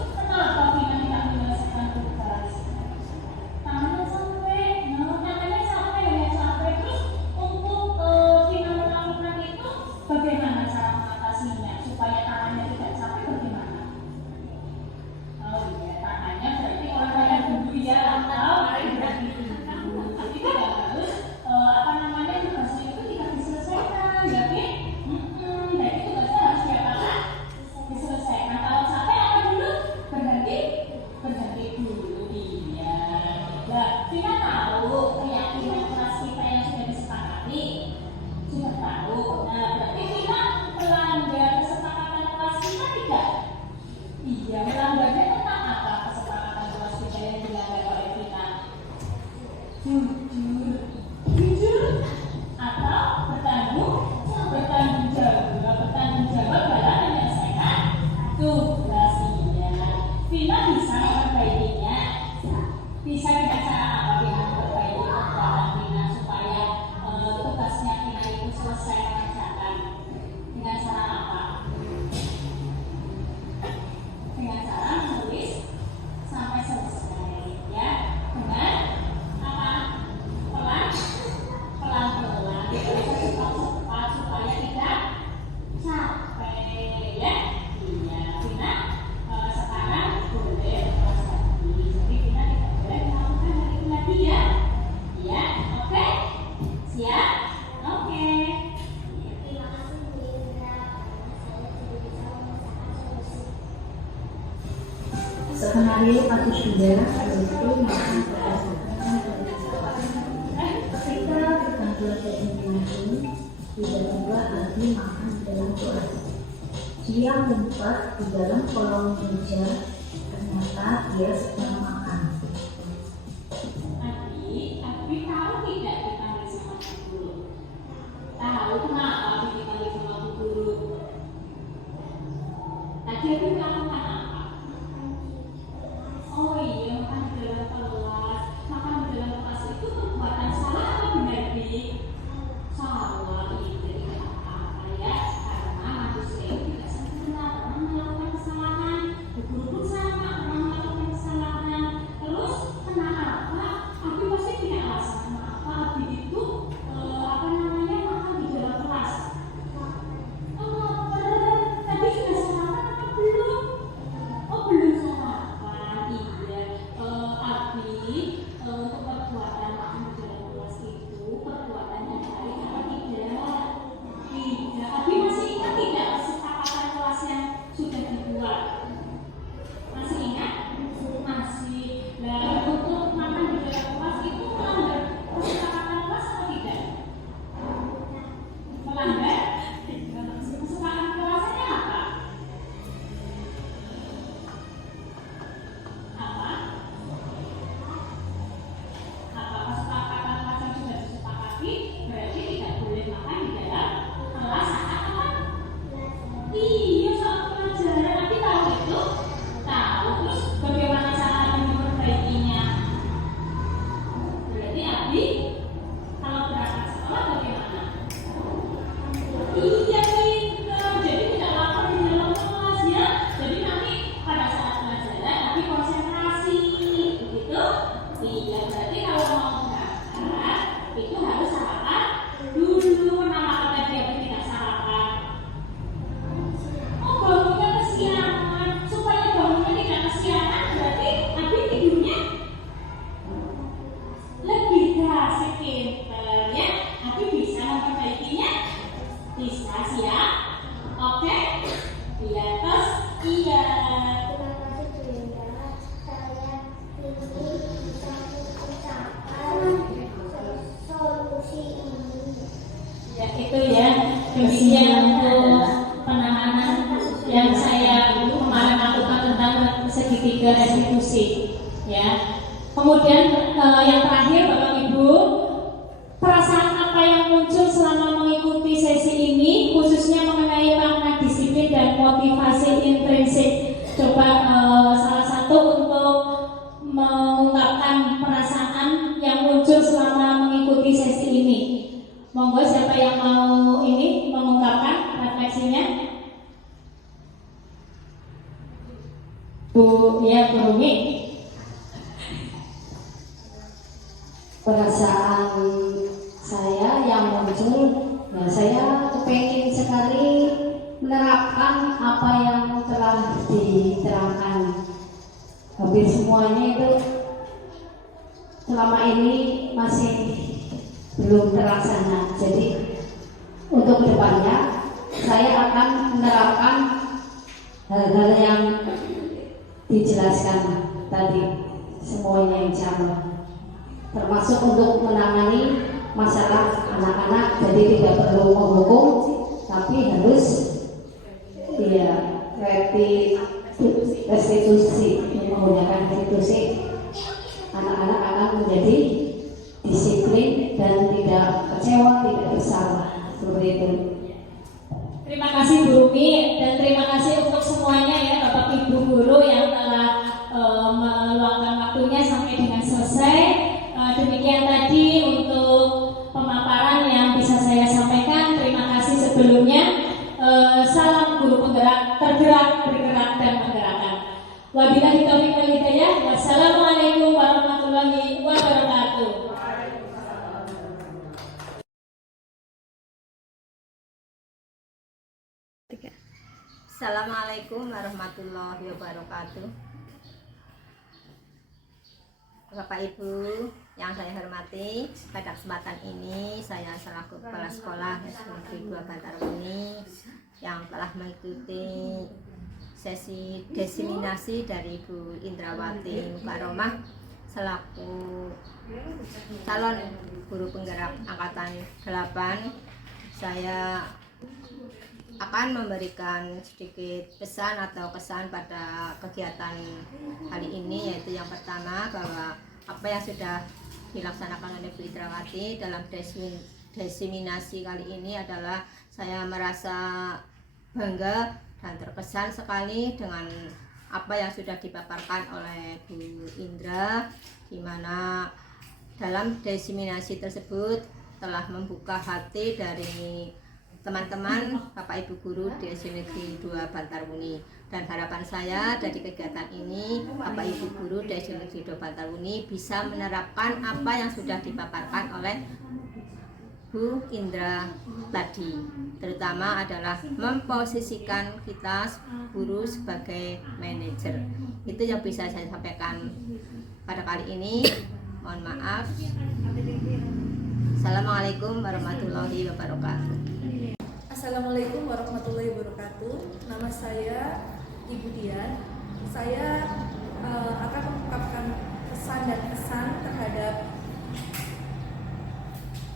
Penari patung bendera yaitu makan berdasarkan ketika berkumpul keinginan tiba-tiba Abi makan di dalam kelas. Dia ngumpet di dalam kolong meja, ternyata dia sedang makan. Abi tahu tidak dipanggil sama Bu Guru? Tahu kenapa Abi dipanggil sama Bu Guru? Tadi Abi melakukan apa? Oh iya, makan di dalam kelas. Makan di dalam kelas itu perbuatan salah atau benar, Bi? Salah, itu tidak apa-apa ya. Karena manusia itu tidak sempurna, pernah melakukan kesalahan. Bu Guru pun sama, pernah melakukan kesalahan. Terus kenapa? Abi pasti punya alasan kenapa Abi itu makan di dalam kelas. Tadi sudah sarapan atau belum? Oh belum sarapan, iya. Abi untuk perbuatan makan di dalam kelas itu perbuatan yang baik atau tidak? Tidak. Abi masih ingat tidak kesepakatan kelas yang sudah dibuat? Masih ingat? Masih. Nah, untuk makan di dalam kelas itu melanggar kesepakatan kelas atau tidak? Melanggar? Kesepakatan kelasnya apa? Apa? Apa kesepakatan kelas yang sudah disepakati berarti tidak boleh makan di dalam kelas saat apa? Iya, soal pelajaran. Tapi tahu itu? Tahu. Terus bagaimana cara memperbaikinya? Berarti Abi kalau berangkat sekolah bagaimana? Iya pintar. Jadi tidak lapar di dalam kelas ya. Jadi nanti pada saat pelajaran Abi konsentrasi, begitu? Iya. Berarti kalau mau berangkat itu harus sarapan dulu. Kenapa tadi Abi tidak sarapan? Oh bangunnya kesiangan. Supaya bangunnya tidak kesiangan berarti Abi tidurnya lebih klasik pinter ya. Abi bisa memperbaikinya? Bisa siap? Oke? Iya terus? Iya. Terima kasih Bunda, saya ingin bisa mengucapkan solusi ini. Ya itu ya. Demikian untuk penanganan yang saya kemarin lakukan tentang segitiga restitusi ya. Kemudian yang terakhir Bapak Ibu, perasaan apa yang muncul selama mengikuti sesi ini khususnya mengenai makna disiplin dan motivasi intrinsik. Coba salah satu untuk mengungkapkan perasaan yang muncul selama mengikuti sesi ini. Monggo siapa yang mau ini mengungkapkan refleksinya? Bu Rumi. Perasaan saya yang muncul, ya saya kepengen sekali menerapkan apa yang telah diterangkan. Hampir semuanya itu selama ini masih belum terlaksana. Jadi untuk kedepannya saya akan menerapkan hal-hal yang dijelaskan tadi semuanya insya Allah. Termasuk untuk menangani masalah anak-anak, jadi tidak perlu menghukum, tapi harus restitusi, menggunakan restitusi. Anak-anak akan menjadi disiplin dan tidak kecewa, tidak bersalah, seperti itu. Terima kasih Bu Rumi dan terima kasih untuk semuanya ya Bapak Ibu guru yang telah meluangkan waktunya sampai dengan selesai. Demikian tadi untuk pemaparan yang bisa saya sampaikan. Terima kasih sebelumnya. Salam guru penggerak, tergerak, bergerak dan menggerakkan. Wabillahi taufiq wal hidayah. Wassalamualaikum warahmatullahi wabarakatuh. Assalamualaikum warahmatullahi wabarakatuh. Bapak Ibu yang saya hormati, pada kesempatan ini saya selaku kepala sekolah SD Negeri 2 Bantarmuni yang telah mengikuti sesi diseminasi dari Bu Indrawati Mukaromah selaku calon guru penggerak angkatan 8. Saya akan memberikan sedikit pesan atau kesan pada kegiatan kali ini, yaitu yang pertama bahwa apa yang sudah dilaksanakan oleh Bu Indrawati dalam diseminasi kali ini adalah saya merasa bangga dan terkesan sekali dengan apa yang sudah dipaparkan oleh Bu Indra, di mana dalam diseminasi tersebut telah membuka hati dari teman-teman Bapak Ibu guru di SD Negeri 2 Bantarwuni. Dan harapan saya dari kegiatan ini Bapak Ibu guru di SD Negeri 2 Bantarwuni bisa menerapkan apa yang sudah dipaparkan oleh Bu Indra tadi, terutama adalah memposisikan kita guru sebagai manajer. Itu yang bisa saya sampaikan pada kali ini. Mohon maaf. Assalamualaikum warahmatullahi wabarakatuh. Assalamualaikum warahmatullahi wabarakatuh. Nama saya Ibu Dian. Saya akan mengungkapkan pesan dan kesan terhadap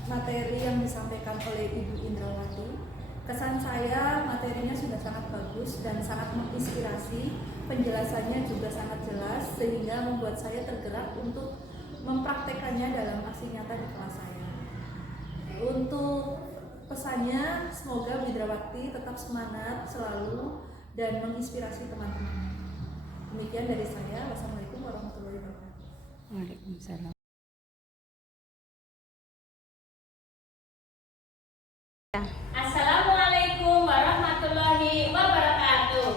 materi yang disampaikan oleh Ibu Indrawati. Kesan saya, materinya sudah sangat bagus dan sangat menginspirasi. Penjelasannya juga sangat jelas sehingga membuat saya tergerak untuk mempraktekannya dalam aksi nyata di kelas saya. Untuk pesannya, semoga Bu Indrawati tetap semangat selalu dan menginspirasi teman-teman. Demikian dari saya. Wassalamualaikum warahmatullahi wabarakatuh. Waalaikumsalam. Assalamualaikum warahmatullahi wabarakatuh.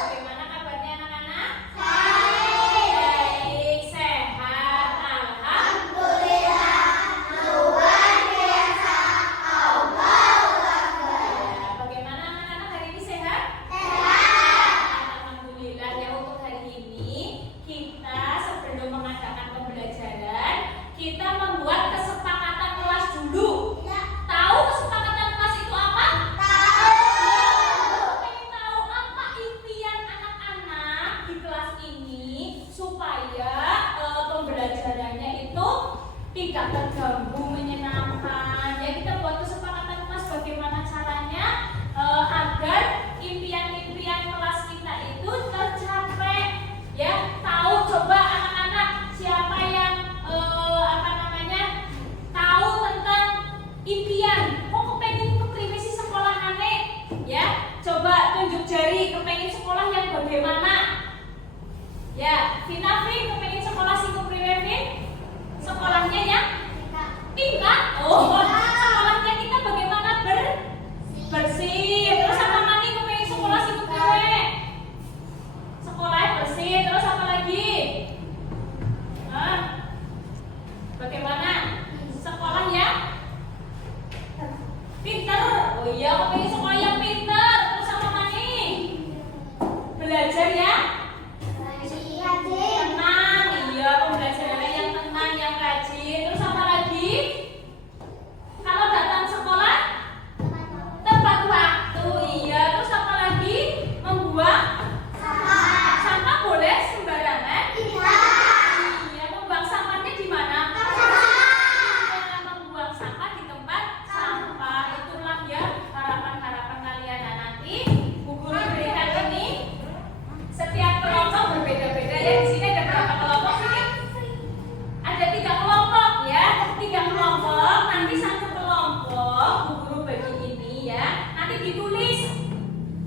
Bagaimana kabarnya anak-anak? Baik, sehat, alhamdulillah. Luar biasa, bagaimana anak-anak hari ini sehat? Alhamdulillah. Ya, untuk hari ini kita sebelum mengadakan pembelajaran, kita membuat kesepakatan kelas dulu. Tahu kesepakatan kelas itu apa? Tahu. Pengen tahu apa impian anak-anak di kelas ini supaya pembelajarannya itu tidak terganggu, menyenangkan. Ya, kita buat kesepakatan kelas bagaimana caranya agar impian-impian kelas kita itu tercapai. Ya, tahu coba anak-anak siapa yang tahu tentang impian. Kok kepengen kepriwe sih sekolah aneh? Ya, coba tunjuk jari, kepengen sekolah yang bagaimana? Ya, Vina kepengen sekolah sing kepriwe, Vin? Sekolahnya yang tingkat. Oh, sekolahnya kita bagaimana? Bersih. Terus apa Mani kepengen sekolah sing kepriwe? Sekolahnya bersih. Terus apa lagi? Bagaimana? Sekolah yang pintar. Oh iya, aku pengen sekolah yang pintar. Terus apa lagi? Belajar ya? Tenang. Iya, pembelajarannya yang tenang, yang rajin. Terus apa lagi? Kalau datang sekolah tepat waktu. Iya. Terus apa lagi? Membuang sampah boleh sembarangan? Iya, membuang sampahnya di mana? Membuang sampah di tempat sampah. Itulah ya harapan-harapan kalian. Nah, nanti Bu Guru berikan ini. Setiap kelompok berbeda-beda ya. Di sini ada berapa kelompok sini? Ada 3 kelompok ya. 3 kelompok. Nanti satu kelompok Bu Guru bagi ini ya. Nanti ditulis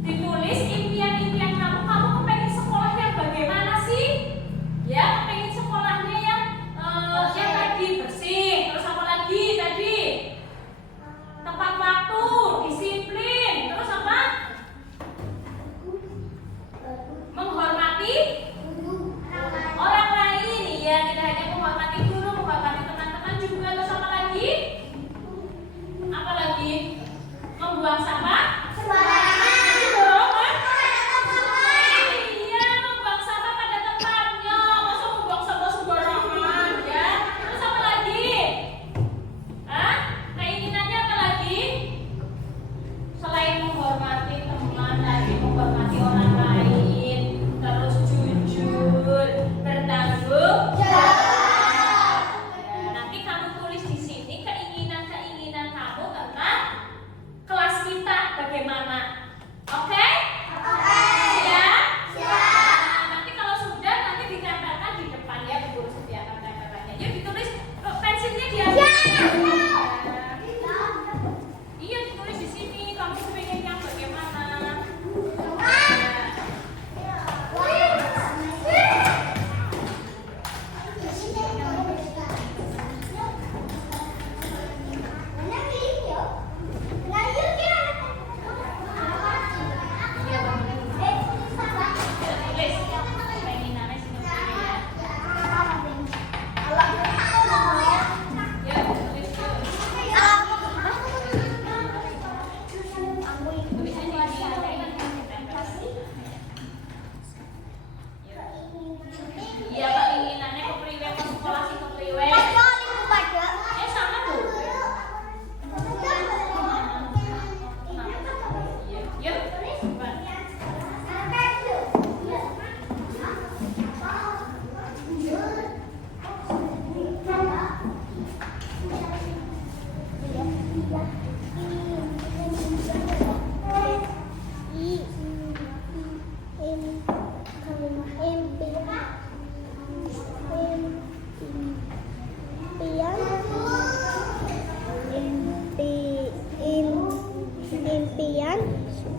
impian-impian kamu kepengen sekolah yang bagaimana sih? Ya, kepengen sekolahnya yang tadi bersih. Terus apa lagi tadi? Tepat waktu, disiplin. Terus apa? Menghormati orang lain. Ya, tidak hanya menghormati guru, menghormati teman-teman juga. Terus apa lagi? Apa lagi? Membuang sampah sembarangan.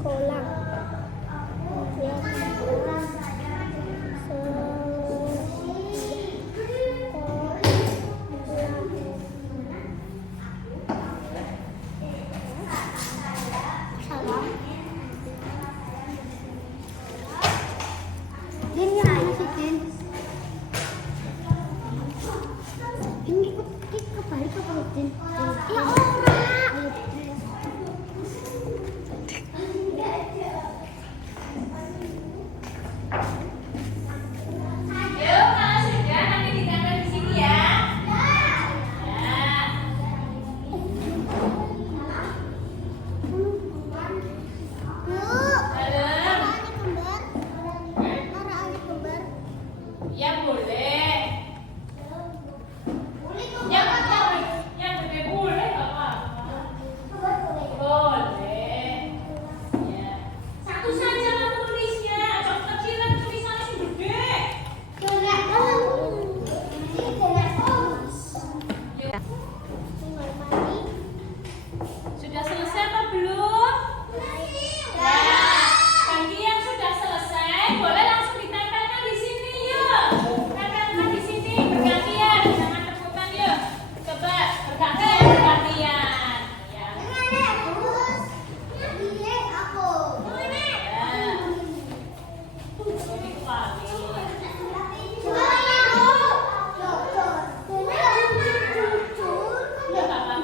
sekolah. Din, yang mana sih, Din? Ini kebalik apa, Din? Ya orang. Sudah selesai apa belum? Nah, bagi yang sudah selesai boleh langsung ditempelkan di sini yuk. Tempelkan di sini bergantian, jangan rebutan yuk. Coba bergantian. Ya.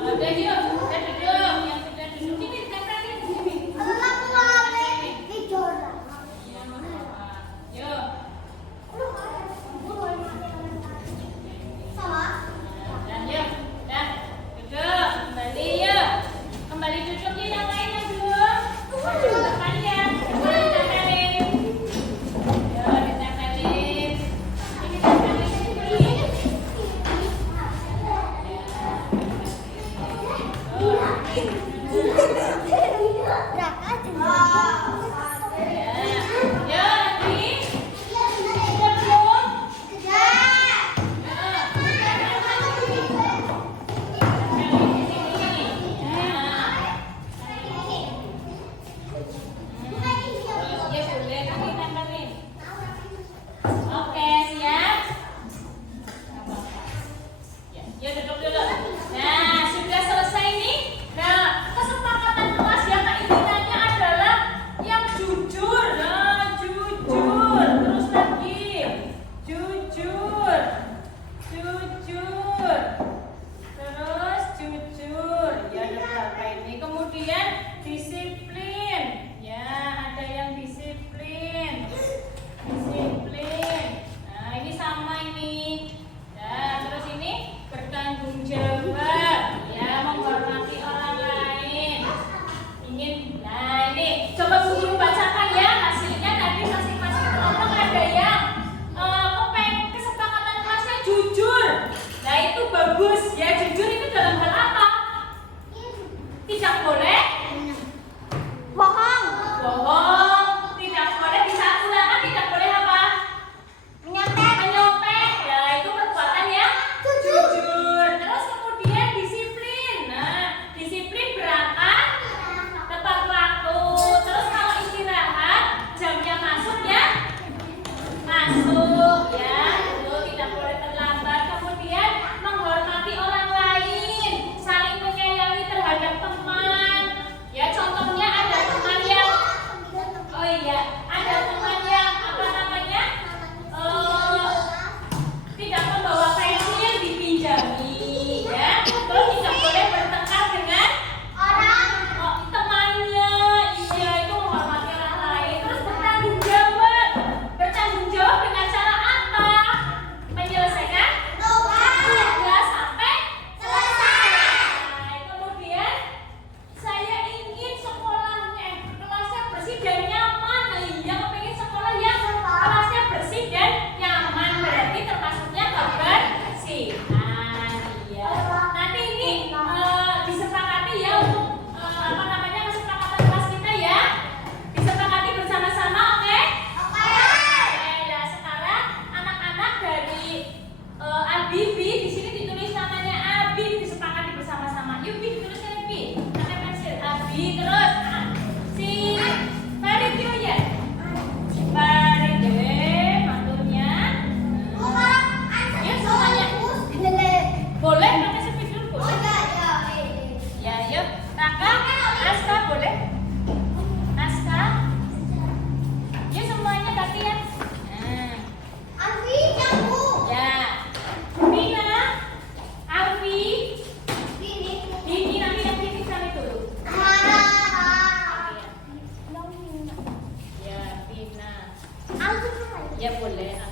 Udah yuk, udah duduk. Yang sudah duduk ini ditempelin di sini. Yuk. Dan yuk, dah duduk, kembali yuk. Kembali duduk yuk yang lain yang belum. Depan ya, ditempelin. Yuk, ditempelin. Ini tempelin sini. Oke, siap? Ya, duduk dulu. Nah, sudah selesai nih. Nah, kesepakatan kelas yang keinginannya adalah yang jujur. Nah, jujur. Terus lagi. Jujur. Jujur. Terus jujur. Ya, ada berapa ini? Kemudian disiplin. Ya, ada yang disiplin. Disiplin. Nah, ini sama ini. Nah, terus ini bertanggung jawab, ya, menghormati orang lain. Ingin, nah ini coba guru bacakan ya hasilnya tadi masing-masing kelompok ada yang kesepakatan kelasnya jujur. Nah itu bagus ya, jujur itu dalam hal apa? Tidak boleh Bohong. bohong, tidak boleh bisa ulangan, tidak boleh apa? Menyontek. Ya itu perbuatan yang jujur. Terus kemudian disiplin. Nah, disiplin berangkat tepat waktu. Terus kalau istirahat jamnya masuk ya masuk ya. Itu tidak boleh terlambat. Kemudian menghormati orang lain, saling menyayangi terhadap teman. Ya contohnya ada teman yang Ya boleh.